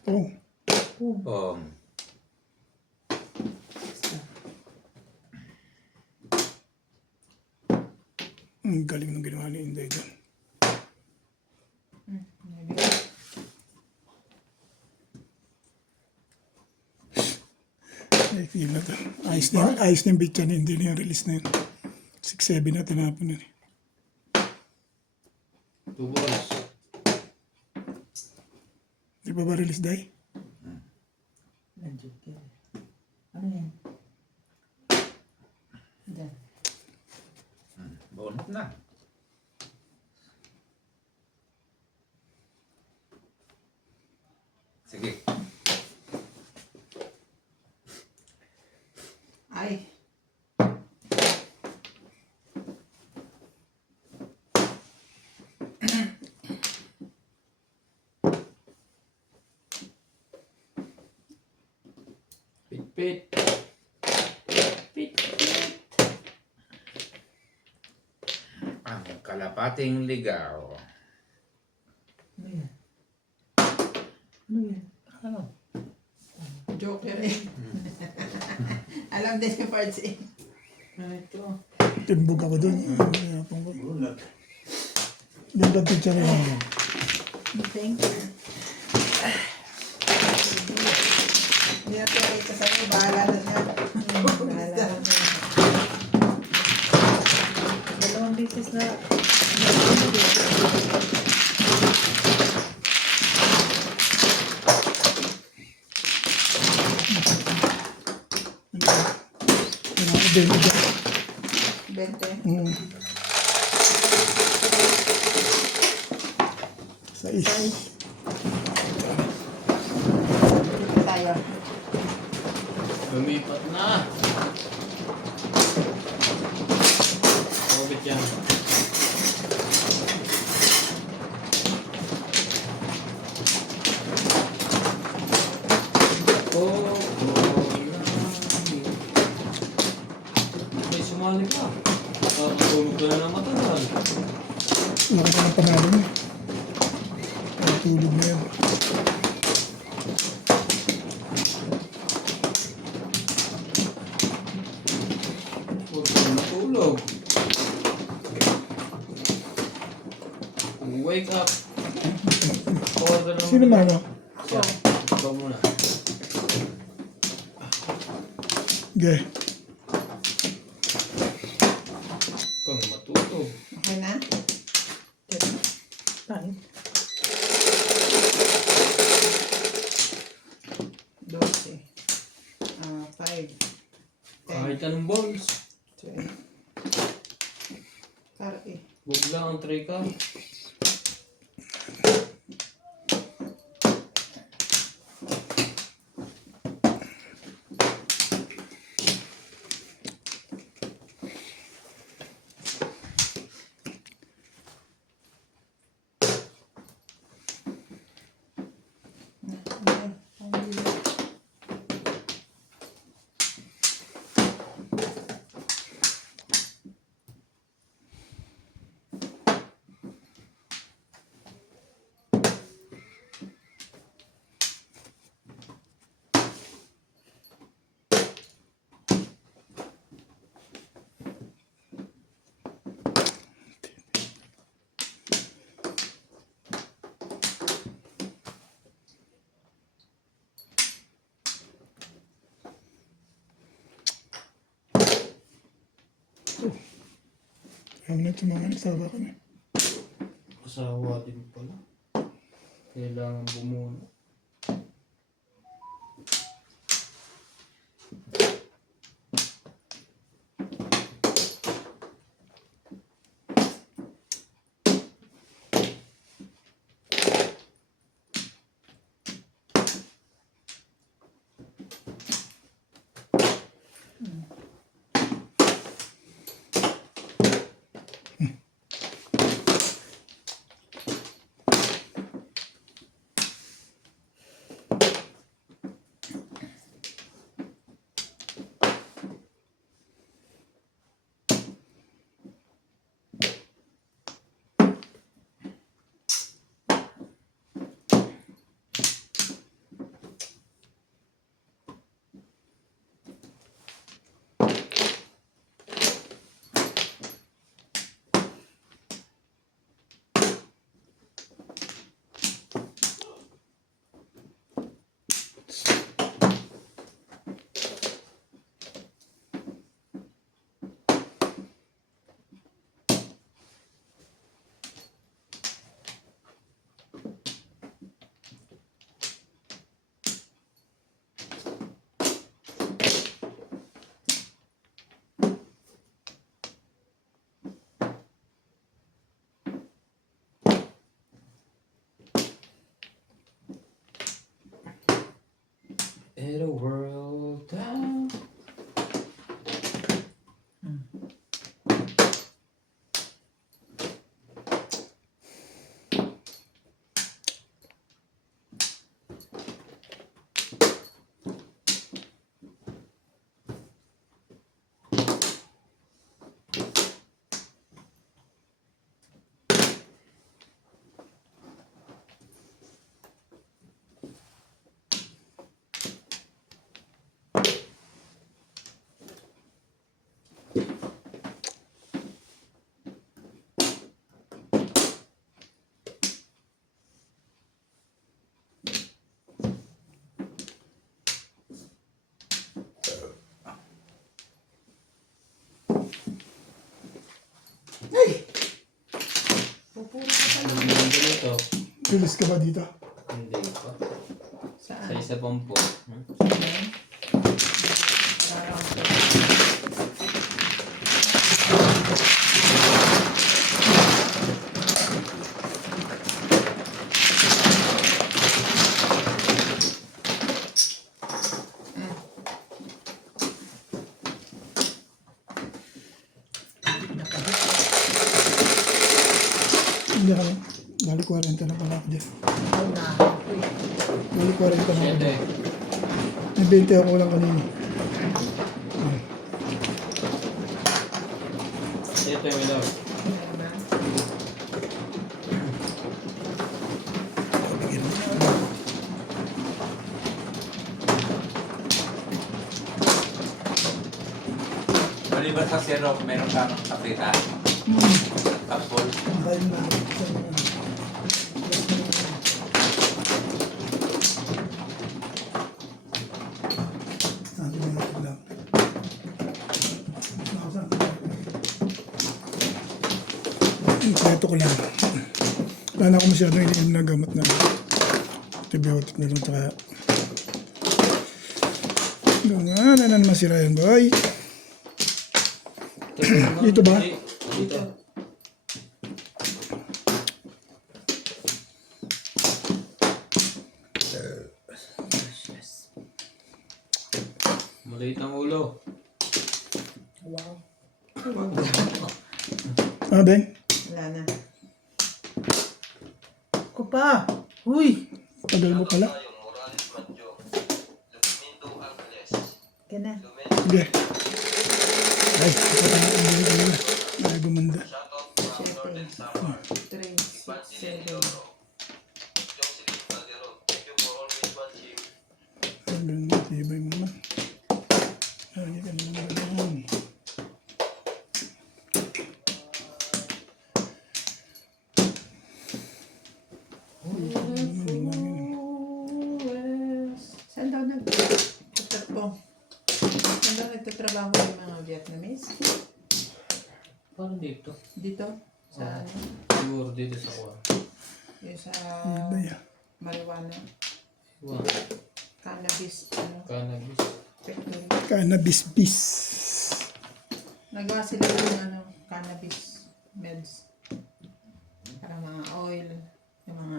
Oh, Oh. ang galing ng ginawa ni Inday doon. Ay, feel na to. Ayos na yung beat yan. Hindi na yung release na yun. 6-7 na tinapon na. 2 balls. Di ba ba release day? Nandiyan ka. Ano yan? Diyan. Bonus na. Sige. Ay. Pit. Pit. Kalapating ligaw. Ano yan? Ano yan? Ano? Joker eh. Alam din ni Pards eh. Ano ito? Timbog ako dun. Ganda picture rin ako. Thank you. Hindi na ito ito sa'yo. Bahala na yan. Bahala na yan. Dalawang beses na Kailangan ko 20. Mm. Sais. Dito tayo. Lumipat na. Robit yan. May sumali ka. Nakakatulog ka na ng matagal. Laki ka ng panalo niya. Kaya tulog na yan. Huwag ka matulog. Wake up. Order naman. Sino mano? Siya. Ikaw muna. Okay. Kang matulog. Okay na? tayo. 12. 5. 10. Kahit anong balls. 20. Karte. Huwag lang ang tray ka. Ayaw na tumama na sawa ka na. Asawa din pala. Kailangan bumuno. In a world down. Ito. Release ka ba dito? Hindi pa. Sa Saan? isa pang po. Parang Hindi ako. Dali 40 na pala ako dyan. Ikaw na. Uy, Dali 40 na ako Siyete. dyan. May 20 ako lang kanina. Siyete, my love. Maliban sa zero, meron kang kaprita. Kapol. Dahil na. Sabi na natin lang. Ito ko lang. Wala na ako masyadong iniinom na gamot na antibiotic na lang. Tsaka gangan na naman si Ryan boy. Dito ba? Dito. Maliit ang ulo. wow. Ah, Ben? wala na. Ako pa. Uy. Tagal mo pala. Tayo, Morales Madjo. Lumindo Angeles. Kaya na. Sige. Ay, ay, bumanda. Shoutout from Northern Samar. 3, Evangeline 7. Loro. Jocelyn Calderon. Thank you for always watching. Tagal mo, tibay mo naman. Ay, ka naman ganyan. Saan daw nagtatrabaho? Saan daw nagtatrabaho yung mga Vietnamese? Parang dito. Dito? Sa ano? Siguro dito sa kuwan. Yung sa Tibay ah. marijuana. Wow. Cannabis. Ano? Cannabis. Factory. Cannabis-bis. Nagawa sila ng ano, cannabis meds. Para mga oil. Yung mga...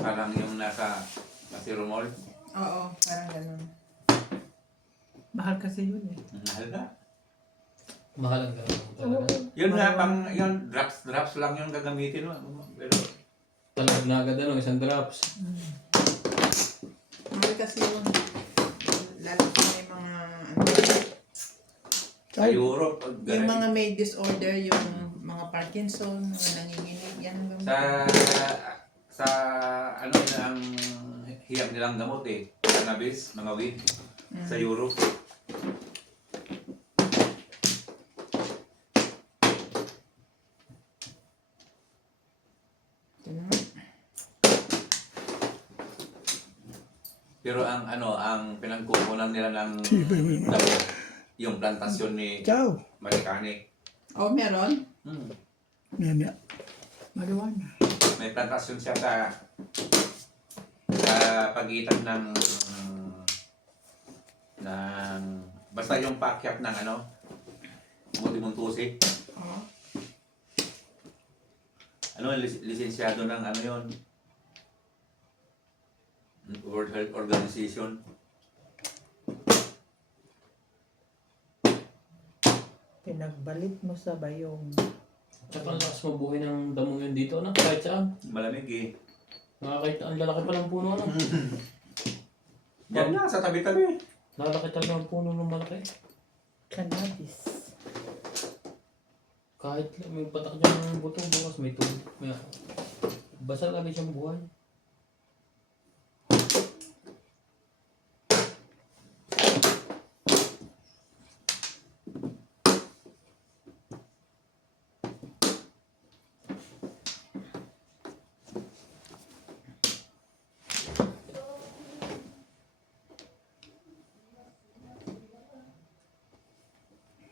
Parang yung nasa Masiro Mall. Oo, parang ganun. Mahal kasi yun eh. Mahal na. Mahal ang ganun talaga. Yun nga, pang yun, drops lang yung gagamitin mo. Pero, Talab na agad ano, isang drops. Mahal kasi yung... Lalo pa may mga... Ano, sa Europe, pag yung mga may disorder, yung mga Parkinson, mga nanginginig, yan ang gamot. sa ano yun ang hiyap nilang gamot eh. Cannabis, mga weed. Sa Europe. Ito na. Pero ang ano, ang pinagkukunan nila ng Tibay mo naman. damo, yung plantasyon ni Ciao. Marikani. Oh, meron? Maya. Marijuana. May plantasyon siya sa pagitan ng basta yung pakyat ng ano, Montemontusi. Oo. Ano, lisensyado ng ano yon, World Health Organization. Pinagbalit mo sa bayong. Tsaka ang lakas mabuhay ng damo yun dito, ano? Kahit saan. Malamig eh. Nakakita, ang lalaki pa ng puno, ano? Yan na, sa tabi-tabi. Lalaki talaga ang puno ng malaki. Cannabis. Kahit may batak dyan ng buto, bukas may tubig. May basa lagi siyang buhay.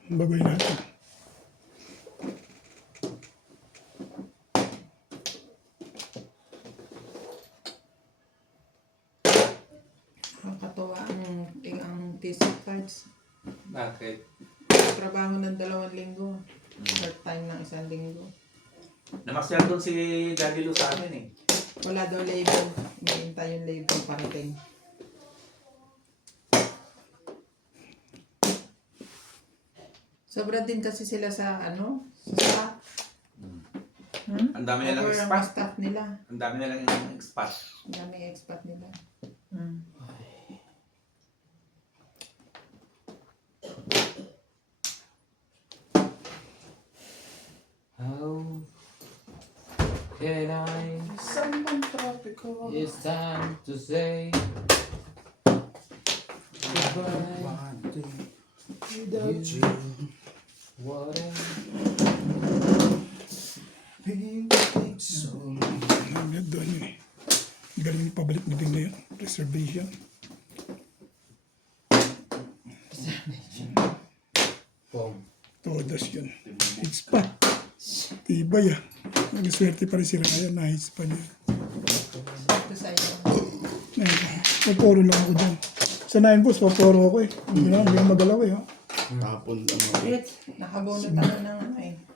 Bagay natin. Bakit? Trabaho ng 2 linggo. Short time ng 1 linggo. Namasyal doon si Daddy Lu sa amin eh. Wala daw label. Hinihintay yung label parating. Sobra din kasi sila sa ano? Sa staff. Ang dami nilang Over ang expat. staff nila. Ang dami nilang expat. Ang daming expat nila. How can I? Someone tropical. It's time to say goodbye. Without you. What am So. Ang ganda yun eh. Galing pabalik na din na yun. Reservation. Todas yun. Hits pa. Tibay ah. Nag-swerte pa rin si Ryan. Nahits pa niya. Ito sa'yo. Magporo lang ako dyan. Sa 9 boss, paporo ako eh. Hindi na magalaw eh. Oh. Tapon lang ako. Nakabunot ako ng ano eh.